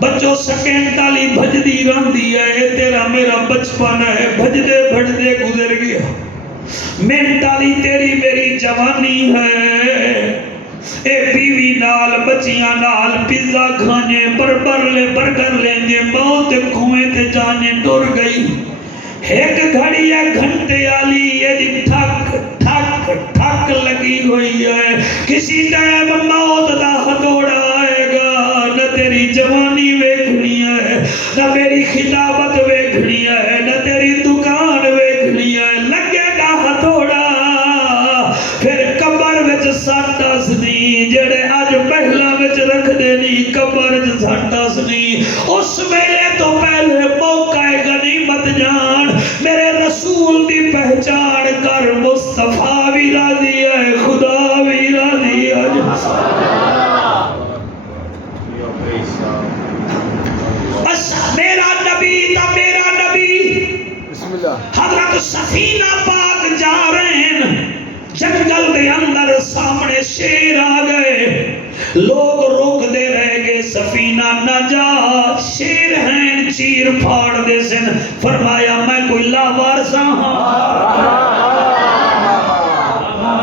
بچوں سیکنڈ تالی بھجدی رہندی ہے تیرا میرا بچپن ہے بھجدے بھجدے گزر گیا منٹ تالی تیری میری جوانی ہے اے بیوی نال بچیاں نال پیزا کھانے برگر لیں موت کنویں تے جانے ٹر گئی ایک گھڑی ہے گھنٹے والی یہ دی ٹھک ٹھک ٹھک لگی ہوئی ہے کسی ٹائم موت دا ہتھوڑا آئے گا نہ تیری جوانی ویکھنی ہے نہ میری خطابت ویکھنی ہے نہ تیری دکان ویکھنی ہے لگے گا ہتھوڑا پھر قبر وچ سٹ دسنی جڑے اج پہلا وچ رکھ دینی قبر وچ سٹ دسنی اس ویلے تو پہلے موقع غنیمت جان میرے رسول دی پہچان کر مصطفیٰ بھی راضی ہے خدا بھی راضی ہے بس میرا نبی تا میرا نبی حضرت سفینہ پاک جا رہے ہیں جنگل دے اندر سامنے شیر آ گئے لوگ روک دے رہ گئے سفینہ نہ جا شیر ہیں چیر پھاڑ دے سن فرمایا میں کوئی لاوارسا ہاں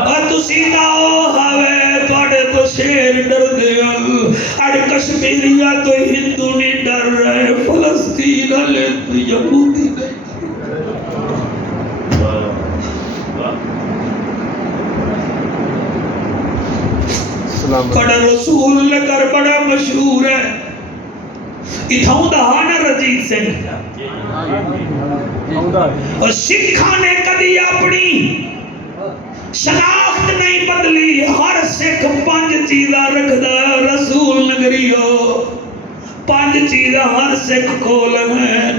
اور تسی داؤ ہوئے توڑے تو شیر ڈر دے اڑ کشمیریہ تو ہندو نہیں ڈر رہے فلسطین لے تو یہودی نہیں بڑا رسول لگر بڑا مشہور ہے اتھاؤں دہانا رجیت سنگھ اور سکھاں نے کدی اپنی شناخت نہیں بدلی ہر سکھ 5 چیزاں رکھدا ہے رسول نگری ہو 5 چیزاں ہر سکھ کول ہیں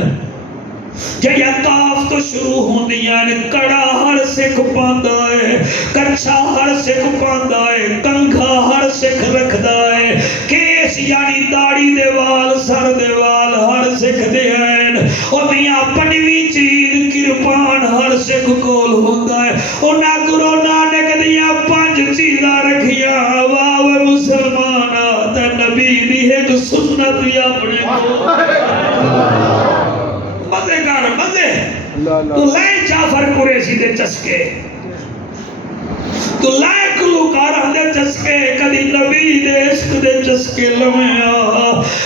جیا کاف تو شروع ہوندیاں کڑا ہر سکھ پاندا ہے کچھا ہر سکھ پاندا ہے کنگھا ہر سکھ رکھدا ہے کیس یعنی داڑھی دے وال سر دے وال ہر سکھ دے ہیں او میاں 5ویں چیز کرپان ہر سکھ کول ہوندا ہے انہاں گرو نانک دیاں 5 چیزاں رکھیاں واہ مسلماناں تے نبی دی ایک سنت بھی اپنے مزے کر مزے تو لائے جعفر قریشی دے چسکے تو لائے گلوکاراں دے چسکے کدی نبی دے عشق دے چسکے لویں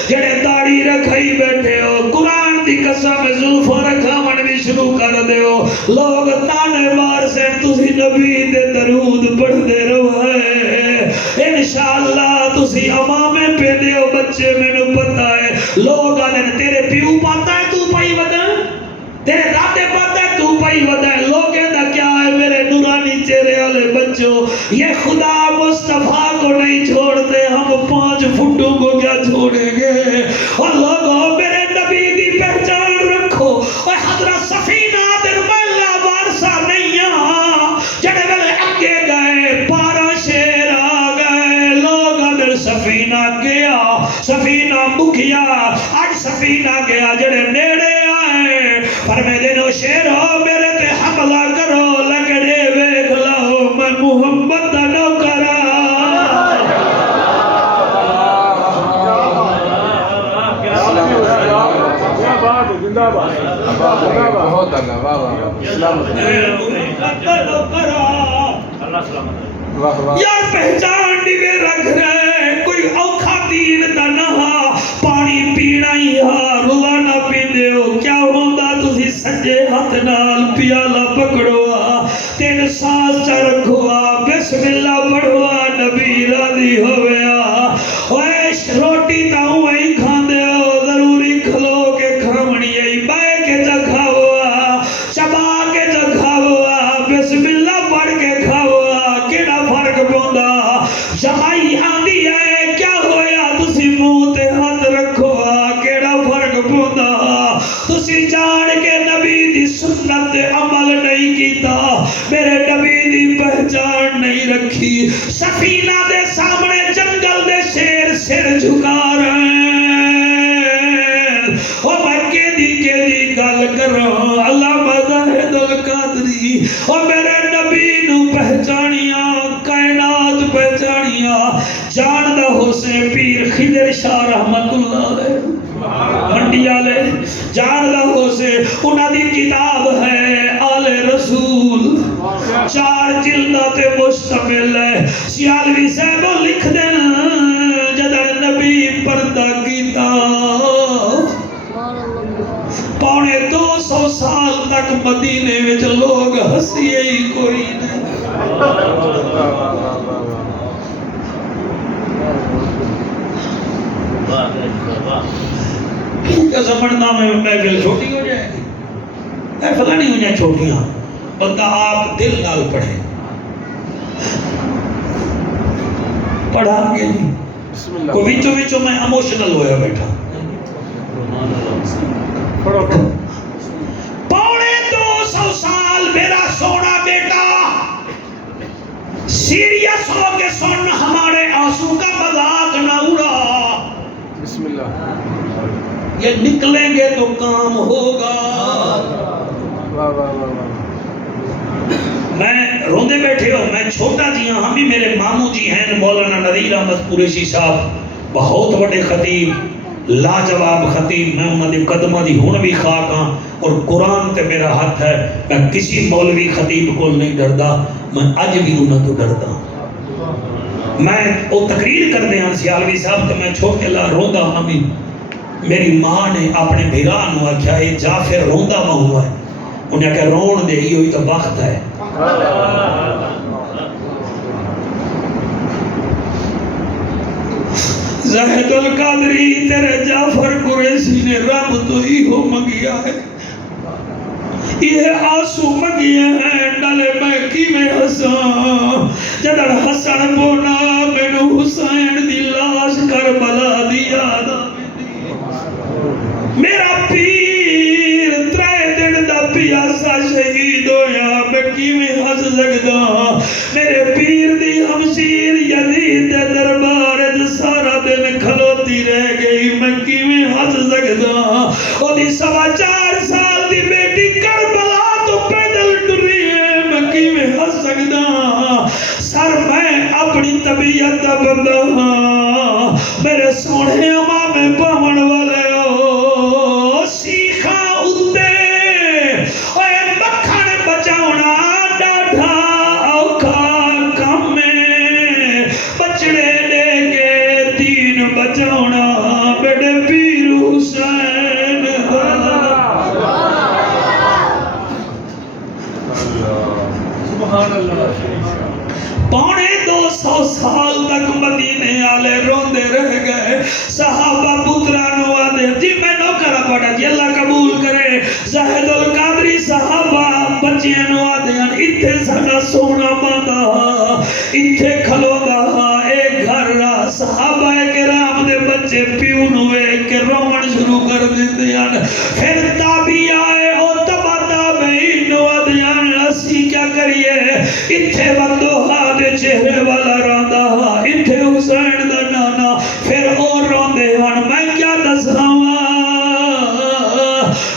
جڑے داڑھی رکھائی بیٹھے ہو قرآن دی قسم زلفاں رکھاون بھی شروع کر دے ہو لوگ تانے مار سے تسی نبی دے درود پڑھ دے رہو ہے انشاءاللہ تسی امامے پہ دے ہو بچے میں نے پتہ ہے لوگ آنے تیرے پیو پاتا بچو، یہ خدا مصطفیٰ کو نہیں چھوڑتے، ہم 5 فٹوں کو کیا چھوڑیں گے؟ اور لوگوں میرے نبی دی پہچان رکھو۔ اور حضرت سفینہ دن ملا وارسا نہیں جڑے ویلے اگے گئے 12 شیر آ گئے، لوگ اندر سفینہ گیا، سفینہ مکھیا، آج سفینہ گیا جڑے نیڑے آئے، پر میں دنوں شیرو میرے تے حملہ کرو، لگڑے ویکھ لو میں محمد دا نوکر بہت اللہ یار پہچان دیوے رکھ رہے، کوئی اوکھا دین دا نہا، پانی پینا ہی روزانہ پیندے ہو، کیا ہوندہ تسی سجے ہاتھ نال پیالہ پکڑو، 3 سانس چا رکھو، بسم اللہ پڑھو، نبی راضی ہویا، روٹی تاؤں وہی کھاندے ہو، ضروری کھلو کے کھامنی ہے، بائے کے جا کھاؤ، چبا کے جا کھاؤ، بسم اللہ پڑھ کے کھاؤ، کیڑا فرق پوندا؟ جمائی آندی ہے، کیا ہویا تسی منہ تے ہاتھ رکھو، کیڑا فرق پوندا؟ تسی جان کے نبی دی سنت عمل نہیں کیتا، میرے نبی دی پہچان نہیں رکھی، سفینہ دے سامنے جنگل دے شیر سر جھکا رہے ہیں، او مکے دی کے دی گل کرو، علامہ زاہد القادری، او میرے نبی نو پہچانیاں، کائنات پہچانیاں، جاندہ حسین پیر خضر شاہ رحمت اللہ علیہ منڈی آلے، جاندہ حسین انہاں دی کتاب ہے آل رسول، 4 جلدہ تے مشتمل ہے، سیالوی صاحبوں لکھ دیں جدر نبی پردہ کیتا، 250 سال تک مدینے میں لوگ ہسیے ہی کوئی نہیں، کیا سمجھنا میں محفل چھوٹی ہو جائے گی؟ محفل نہیں ہو جائے چھوٹیاں، بندہ آپ دل نال پڑھے، پڑھا گے نہیں، کو وچو وچو میں اموشنل ہویا بیٹھا، 250 سال میرا سونا بیٹا سیریس ہو کے سن، ہمارے آنسو کا مذاق نہ اڑا، بسم اللہ، یہ نکلیں گے تو کام ہوگا۔ میں روندے بیٹھے ہو، میں چھوٹا جی ہاں، ہم بھی میرے ماموں جی ہیں مولانا نذیر احمد قریشی صاحب، بہت بڑے خطیب، لاجواب خطیب، میں انہوں نے قدمہ دی ہون بھی خاک ہاں، اور قرآن تے میرا ہاتھ ہے، میں کسی مولوی خطیب کو نہیں ڈردا، میں اج بھی انہوں تو ڈردا، میں وہ تقریر کر دے ہیں سیالوی صاحب تو میں چھوٹے لا روندا ہاں بھی، میری ماں نے اپنے بھیران ہوا کیا یہ جعفر روندا میں ہوا ہے، انہیں کہا رون دے ہی ہوئی تو وقت ہے، زاہد القادری تیرے جعفر قریشی نے رب تو ہی ہو منگیا ہے، یہ آنسو منگیے ہیں ڈالے میں کی میں حسان، جدر حسن بونا مینو حسین دی لاش کربلا دی یاد میرا پیر 3 دن دا پیاسا شہید ہویا، میں کی میں ہس سکدا، میرے پیر دی ہمشیر یزید دے دربار سارا دن کھلوتی رہ گئی، میں کی میں ہس سکدا، او دی 4.25 سال دی بیٹی کربلا تو پیدل ٹری ہے، میں کی میں ہس سکدا، سر میں اپنی طبیعت دا بندہ ہاں، میرے سونے امام پاون والے ہو، سیخا اتے اے مکھن بچاؤنا ڈاڈھا اوکھا کام میں، بچڑے لے کے دین بچاؤنا بیڑے پیر حسین، سبحان اللہ، 250 سال تک مدینے آلے روندے رہ گئے، صحابہ پترانو آدھے جی میں نوکرہ پڑھا جی اللہ قبول کرے، زاہد القادری صحابہ بچیاں نو آدھے اتھے ساڑا سونا باندھا، پھر تابی آئے او تبا تابعین ودیان اسی کیا کریے اتھے بندوہا دے چہرے والا راندہ اتھے حسین دا نانا پھر اور روندے ہن میں کیا دساواں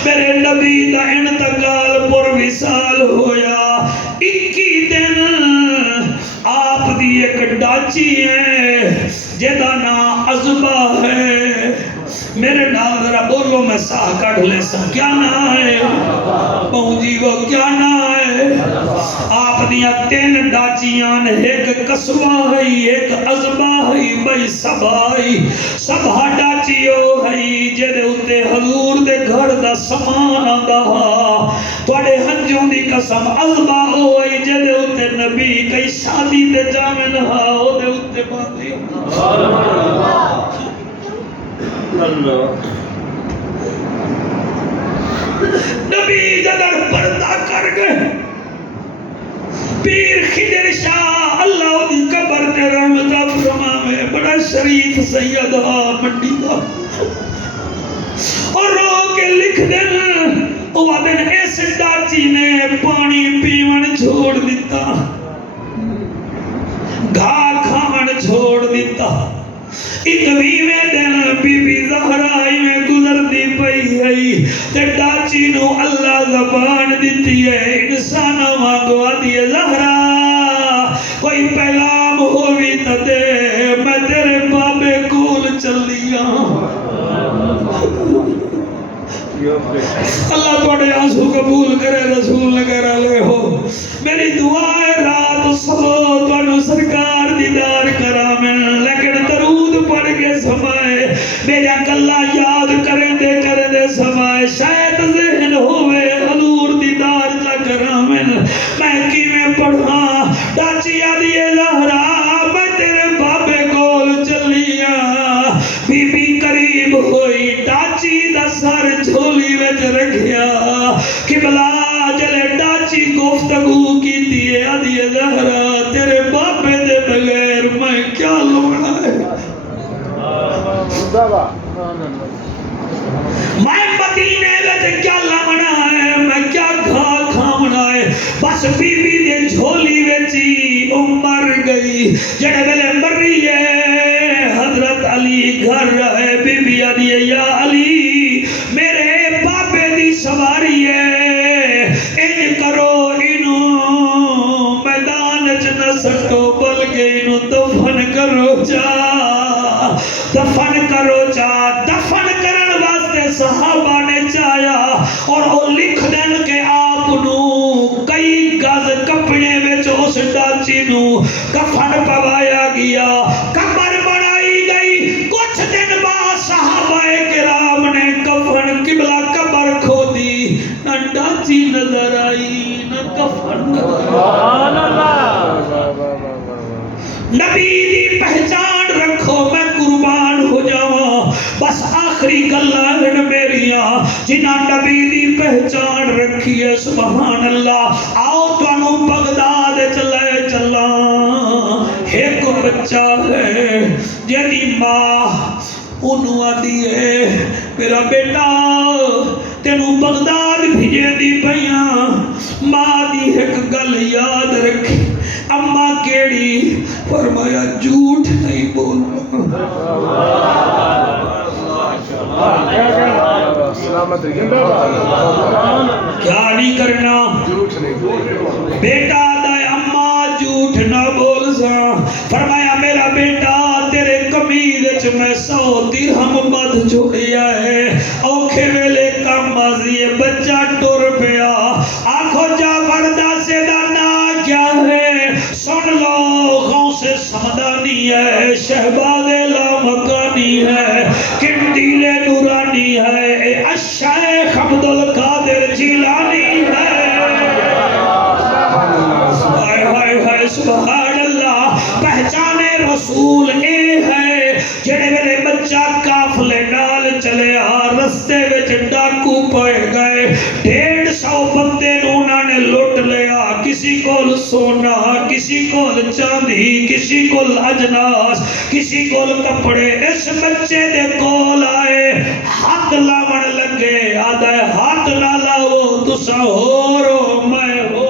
میرے نبی دا انتقال پر وصال ہویا 21 دن آپ دی ایک ڈاچی ہے جیدہ نا عزبہ ہے میرے نال ذرا بولو میں ساہ کڑھ لے سا کیا نا ہے بہو جی وہ کیا نا ہے آپ دیا 3 ڈاچیاں ایک قصبہ ہے ایک عزبہ ہے بھئی سبھا ڈاچیو ہے جدے اتے حضور دے گھر دا سامان آندا توڑے ہنجوں دی قسم عزبہ ہوئی جدے اتے نبی کئی شادی دے جامن ہاں دے اتے باندھی نبی جدر پردہ کر گئے پیر خضر شاہ اللہ دی قبر کے رحمتہ فرماوے بڑا شریف سید منڈی دا اور رو کے لکھ دن وہ دن اس ڈاچی نے پانی پیون چھوڑ دیتا گھا کھان چھوڑ دیتا 21ویں دن بی بی زہرائی میں گزر دی پئی ہے تے ڈاچی نو اللہ زبان دیتی ہے انسان مانگوا دیے زہرا کوئی پیغام ہووی تا دے میں تیرے بابے کول چلیا اللہ توڑے آنسو قبول کرے رسول نگر علیہ ہو میری دعا ہے رات سبو توڑو سرکار دیدار کرامن لیکن درود پڑھ کے سمائے میرا کلہ یاد کریں دے سمائے شاید ذہن ہوئے حضور دیدار تا کرامن میں کی میں پڑھا ڈاچی آدھیے زہرا میں تیرے بابے کول چلیا بی بی قریب ہوئی ڈاچی دا سر جھولی وچ رکھیا قبلہ جلے ڈاچی گفتگو کی دیئے آدھیے زہرا تیرے بابے دے بغیر میں کیا لوڑا ہے میں مدینے وچ کیا لمنا ہے میں کیا کھا کھامنا ہے بس بی بی دے جھولی وچی مر گئی جڑے ویلے مر رہی ہے حضرت علی گھر ہے بی بی آدھیے یا علی میرے بابے دی سواری ہے ان کرو انہوں میدان نہ سٹو بلکہ انہوں دفن کرو دفن کرن واسطے صحابہ نے چاہیا اور وہ لکھ دین کہ آپ نو کئی گز کپڑے میں اس ڈاچی نو کفن پوایا گیا قبر بنائی گئی کچھ دن بعد صحابہ کرام نے کفن قبلہ قبر کھو دی نہ ڈاچی نظر آئی نہ کفن سبحان نبی دی پہچان رکھو میں قربان ہو جاؤں بس آخری گلہ میریاں جنہ نبی دی پہچان رکھی ہے سبحان اللہ آؤ توانو بغداد چلے چلا ایک بچہ ہے جنی ماں انہوں آدھی ہے میرا بیٹا تینوں بغداد بھیجے دی پہیاں ماں دی ایک گل یاد رکھی اماں کیڑی فرمایا جھوٹ نہیں بولنا کیا نہیں کرنا بیٹا دائے اماں جھوٹ نہ بول سا فرمایا میرا بیٹا تیرے قمید چ میں 100 درہم بدھ چھوڑیا ہے اوکھے ویلے کم آزی بچہ ٹر پیا آنکھو جعفر داسے دانا کیا ہے سن لو غوث سمدانی ہے شہباز لامکانی ہے قندیل نورانی ہے الشیخ عبدالقادر جیلانی ہے سبحان اللہ پہچانے رسول اے ہے جڑے ویلے بچہ کافلے نال چلے رستے وچ ڈاکو پے گئے 150 بندے انہوں نے لوٹ لیا کسی کول سونا کسی کول چاندی کسی کول اجناس کسی کول کپڑے اس بچے دے کول آئے ہاتھ لاون لگے آدھا ہے ہاتھ نہ لاؤ تسا ہو رو میں ہو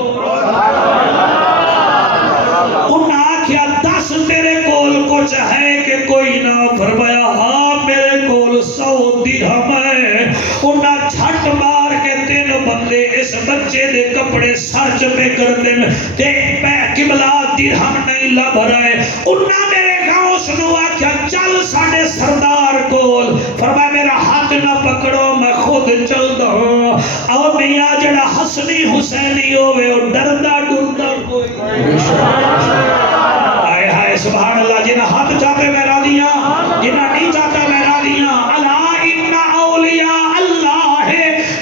انہاں آکھیا دس تیرے کول کچھ ہے کہ کوئی نہ؟ فرمایا ہاں میرے کول 100 درہم ہے۔ انہاں جھٹ مار کے 3 بندے اس بچے دے کپڑے سرچ پہ کر دیں تے پہ قبلہ درہم نہیں لب رہے۔ انہاں میرے گاؤں سنو آکھیا چل ساڑے سردار کول۔ فرمایا میرا ہاتھ نہ پکڑو میں خود چل دوں۔ اور میاں جڑا حسنی حسینی ہوئے اور ڈردہ ڈردہ کوئی آئے ہائے سبحان اللہ۔ جنہ ہاتھ چاہتے میں راضیاں، جنہ نہیں چاہتا میں راضیاں۔ الا ان اولیاء اللہ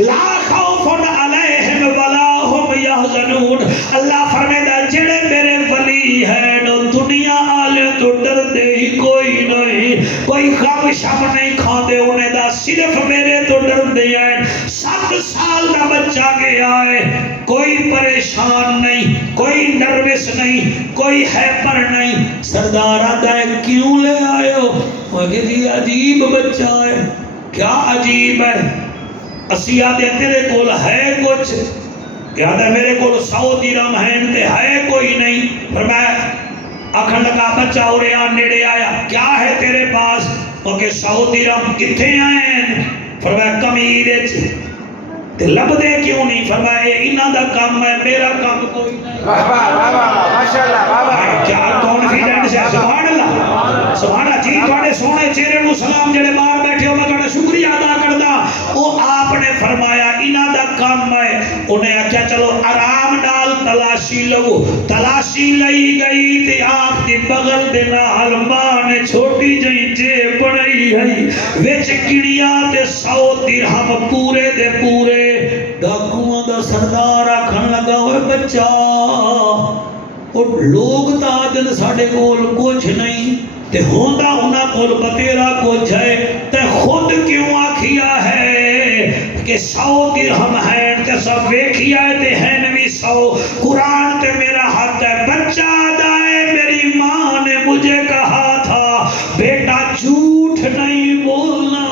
لا خوف علیہم ولا هم یحزنون۔ اللہ فرمائے جڑے میرے ولی ہیں دنیا آلے تو ڈر دے ہی کوئی نہیں، کوئی غم شم نہیں کھا دے انہیں دا صرف میرے تو ڈر دے ہیں۔ 7 سال دا بچہ گیا ہے، کوئی پریشان نہیں، کوئی نروس نہیں، کوئی ہیپر نہیں۔ سردار آدھا ہے کیوں لے آئے ہو؟ وہ کہ جی عجیب بچہ ہے۔ کیا عجیب ہے؟ اسی آدھے تیرے کول ہے کچھ؟ کیا آدھے میرے کول 100 درہم ہیں تے ہے کوئی نہیں۔ فرمایا آکھن لگا بچہ اور یہاں نیڑے آیا کیا ہے تیرے پاس؟ وہ کہ 100 درہم کتھے آئیں؟ فرمایا کمیز تے لب دے کیوں نہیں؟ فرمایا انہاں دا کام ہے میرا کام کوئی نہیں۔ ماشاءاللہ کیا کانفیڈنس ہے۔ سبحان اللہ سبحان اللہ جی تواڈے سونے چہرے نو سلام جڑے باہر بیٹھے ہو میں تواڈا شکریہ ادا کردا۔ او آپ نے فرمایا انہاں دا کام ہے۔ انہیں آکھیا چلو آرام نال تلاشی لو۔ تلاشی لئی گئی تے آپ دی بغل دے نال ماں نے چھوٹی جئی جیب بنائی ہے وچ کڑیاں تے 100 درہم پورے دے پورے۔ ڈاکوؤں دا سردار آکھن لگا ہوئے بچہ لوگ تا آدن ساڑے کول کچھ نہیں تے ہوندہ انہاں کول بتیرا کچھ ہے تے خود کیوں آکھیا ہے کہ 100 درہم ہے تے سب ویکھیا ہے تے ہے نوی 100 قرآن تے میرا ہاتھ ہے۔ بچہ آدھائے میری ماں نے مجھے کہا تھا بیٹا جھوٹ نہیں بولنا،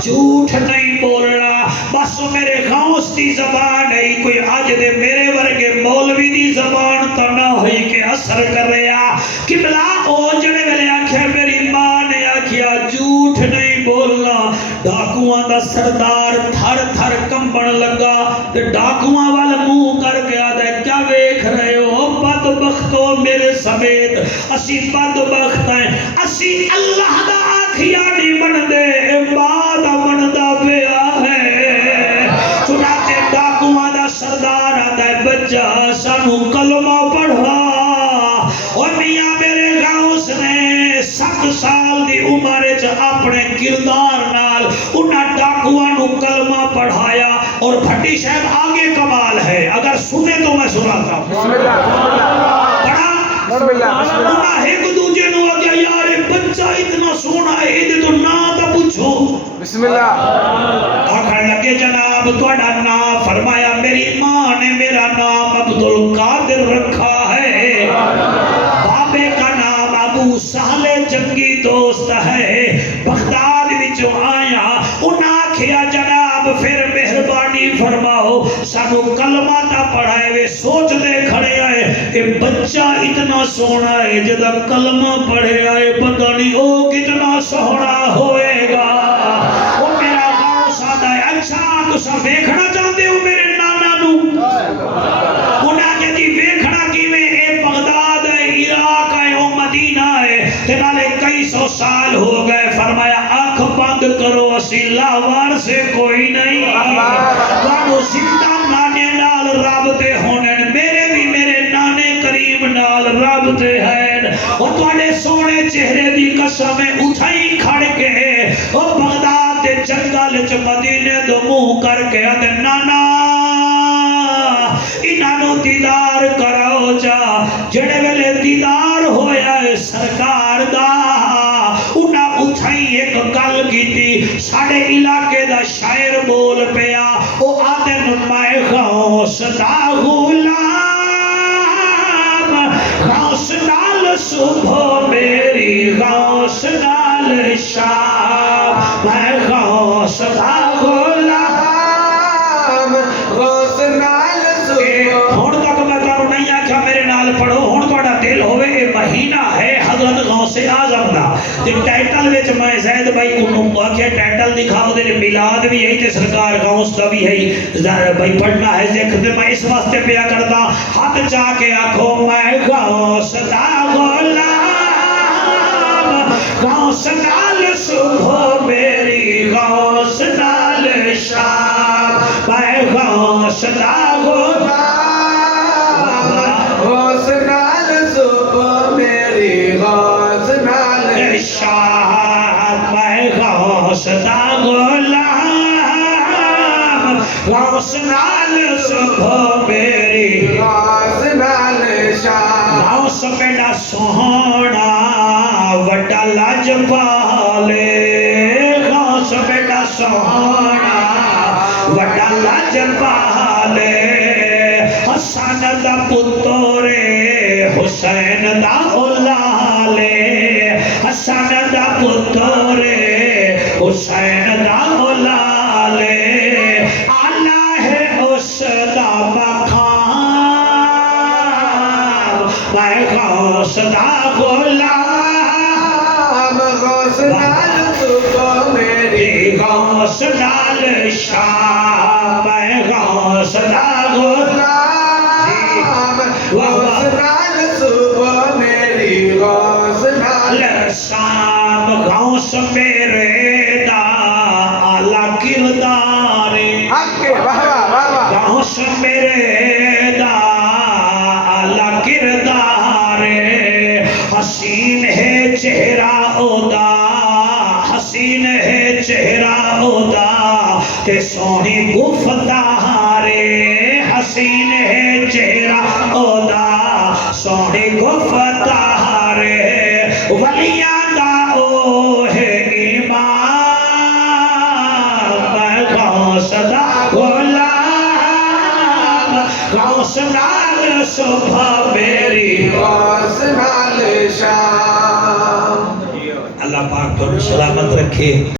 جھوٹ نہیں بولنا۔ بس میرے غوث دی زبان ہے کوئی آج دے میرے ورگے مولوی دی زبان تو نہ ہوئی کہ اثر کر رہا۔ قبلہ او جڑے ویلے آکھیا میری ماں نے آکھیا جھوٹ نہیں بولنا۔ ڈاکوؤں دا سردار تھر تھر کمبن لگا تے ڈاکوؤں وال منہ کر کے آدھے کیا ویکھ رہے ہو؟ بدبختو میرے سمیت اسی بدبخت ہیں، اسی اللہ دا آکھیا نہیں بندے امباد بندہ پیا ہے۔ چنانچہ ڈاکوؤں دا سردار آدھا ہے بچہ سانو کلمہ پڑھا۔ اور میاں میرے غوث نے 7 سال دی عمر وچ اپنے کردار نال انہاں ڈاکوؤں نو کلمہ پڑھایا۔ اور بھٹی صاحب آگے کمال ہے، اگر سنے تو میں سناتا ہوں۔ پڑھا انہاں ایک دوجے نو آ گیا یار بچہ اتنا سونا ہے ایدے تو نا تا پوچھو۔ بسم اللہ آکھن لگے جناب تواڈا نام؟ فرمایا میری ماں نے میرا نام عبدالقادر رکھا ہے، بابے کا نام ابو سہل جنگی دوست ہے، بغداد وچوں آیا۔ انہاں آکھیا جناب پھر مہربانی فرماؤ سانو کلمہ تا پڑھائے وے۔ سوچ دے کھڑے آئے کہ بچہ اتنا سونا ہے جدا کلمہ پڑھے آئے پتہ نہیں او کتنا سونا ہوئے گا۔ وہ میرا غوث آدھا ہے اچھا تو سب ویکھنا چاہتے ہو میرے نانا نو؟ انہاں کہ جی ویکھنا کی میں اے بغداد ہے، عراق ہے، او مدینہ ہے تے نالے کئی 100 سال ہو گئے۔ فرمایا آنکھ بند کرو اسی لاوار سے کوئی نہیں، وانو زندہ نانے نال رابطے ہونے، میرے بھی میرے نانے کریم نال رابطے ہیں۔ اور تواڈے سونے چہرے دی قسم اٹھائی کھڑ کے اور بغداد دے جنگل وچ مدینے دو منہ کر کے آدھے نانا انہاں نو دیدار کراؤ جا۔ جڑے ویلے دیدار ہویا ہے سرکار دا انہاں اٹھائی ایک گل کیتی ساڑے علاقے دا شاعر بول پیا او آدن میں غوث دا غلام، غوث نال صبح میری غوث نال شاہ میں غوث دا غلام غوث نال ہون تک میں تانوں نہیں آکھیا میرے نال پڑھو ہون تہاڈا دل ہوے اے مہینہ ہے حضرت غوث اعظم دا تے ٹائٹل وچ میں زید بھائی کو آکھیا ٹائٹل دکھاؤ تے میلاد بھی ہے تے سرکار غوث دا بھی ہے بھائی پڑھنا ہے ذکر تے میں اس واسطے پیا کردا ہاتھ چا کے آکھو میں غوث دا غلام غوث نال صبح میری غوث نال شام میں غوث دا غوث نال صبح میری غوث نال شام میں غوث دا غلام غوث نال صبح میری غوث نال شام غوث بیڑا سوہنا وڈا لاجپالے غوث بیڑا سوہنا وڈا لاجپالے حسن دا پترے حسین دا اولالے حسن دا پترے حسین دا اولالے آلہ ہے اس دا مقام میں غوث دا غلام غوث نال صبح میری غوث نال شام میں غوث دا غلام غوث نال صبح میری غوث نال شام غوث میرے دا اعلیٰ کردار حق واہ واہ واہ واہ غوث میرے دا اعلیٰ کردار حسین ہے چہرہ اودا حسین ہے چہرہ اودا تے سونی گفتار حسین ہے چہرہ اودا سونی گفتار ولیاں دا او ہے ایمان میں غوث دا غلام غوث نال صبح میری غوث نال شام اللہ پاک تو سلامت رکھے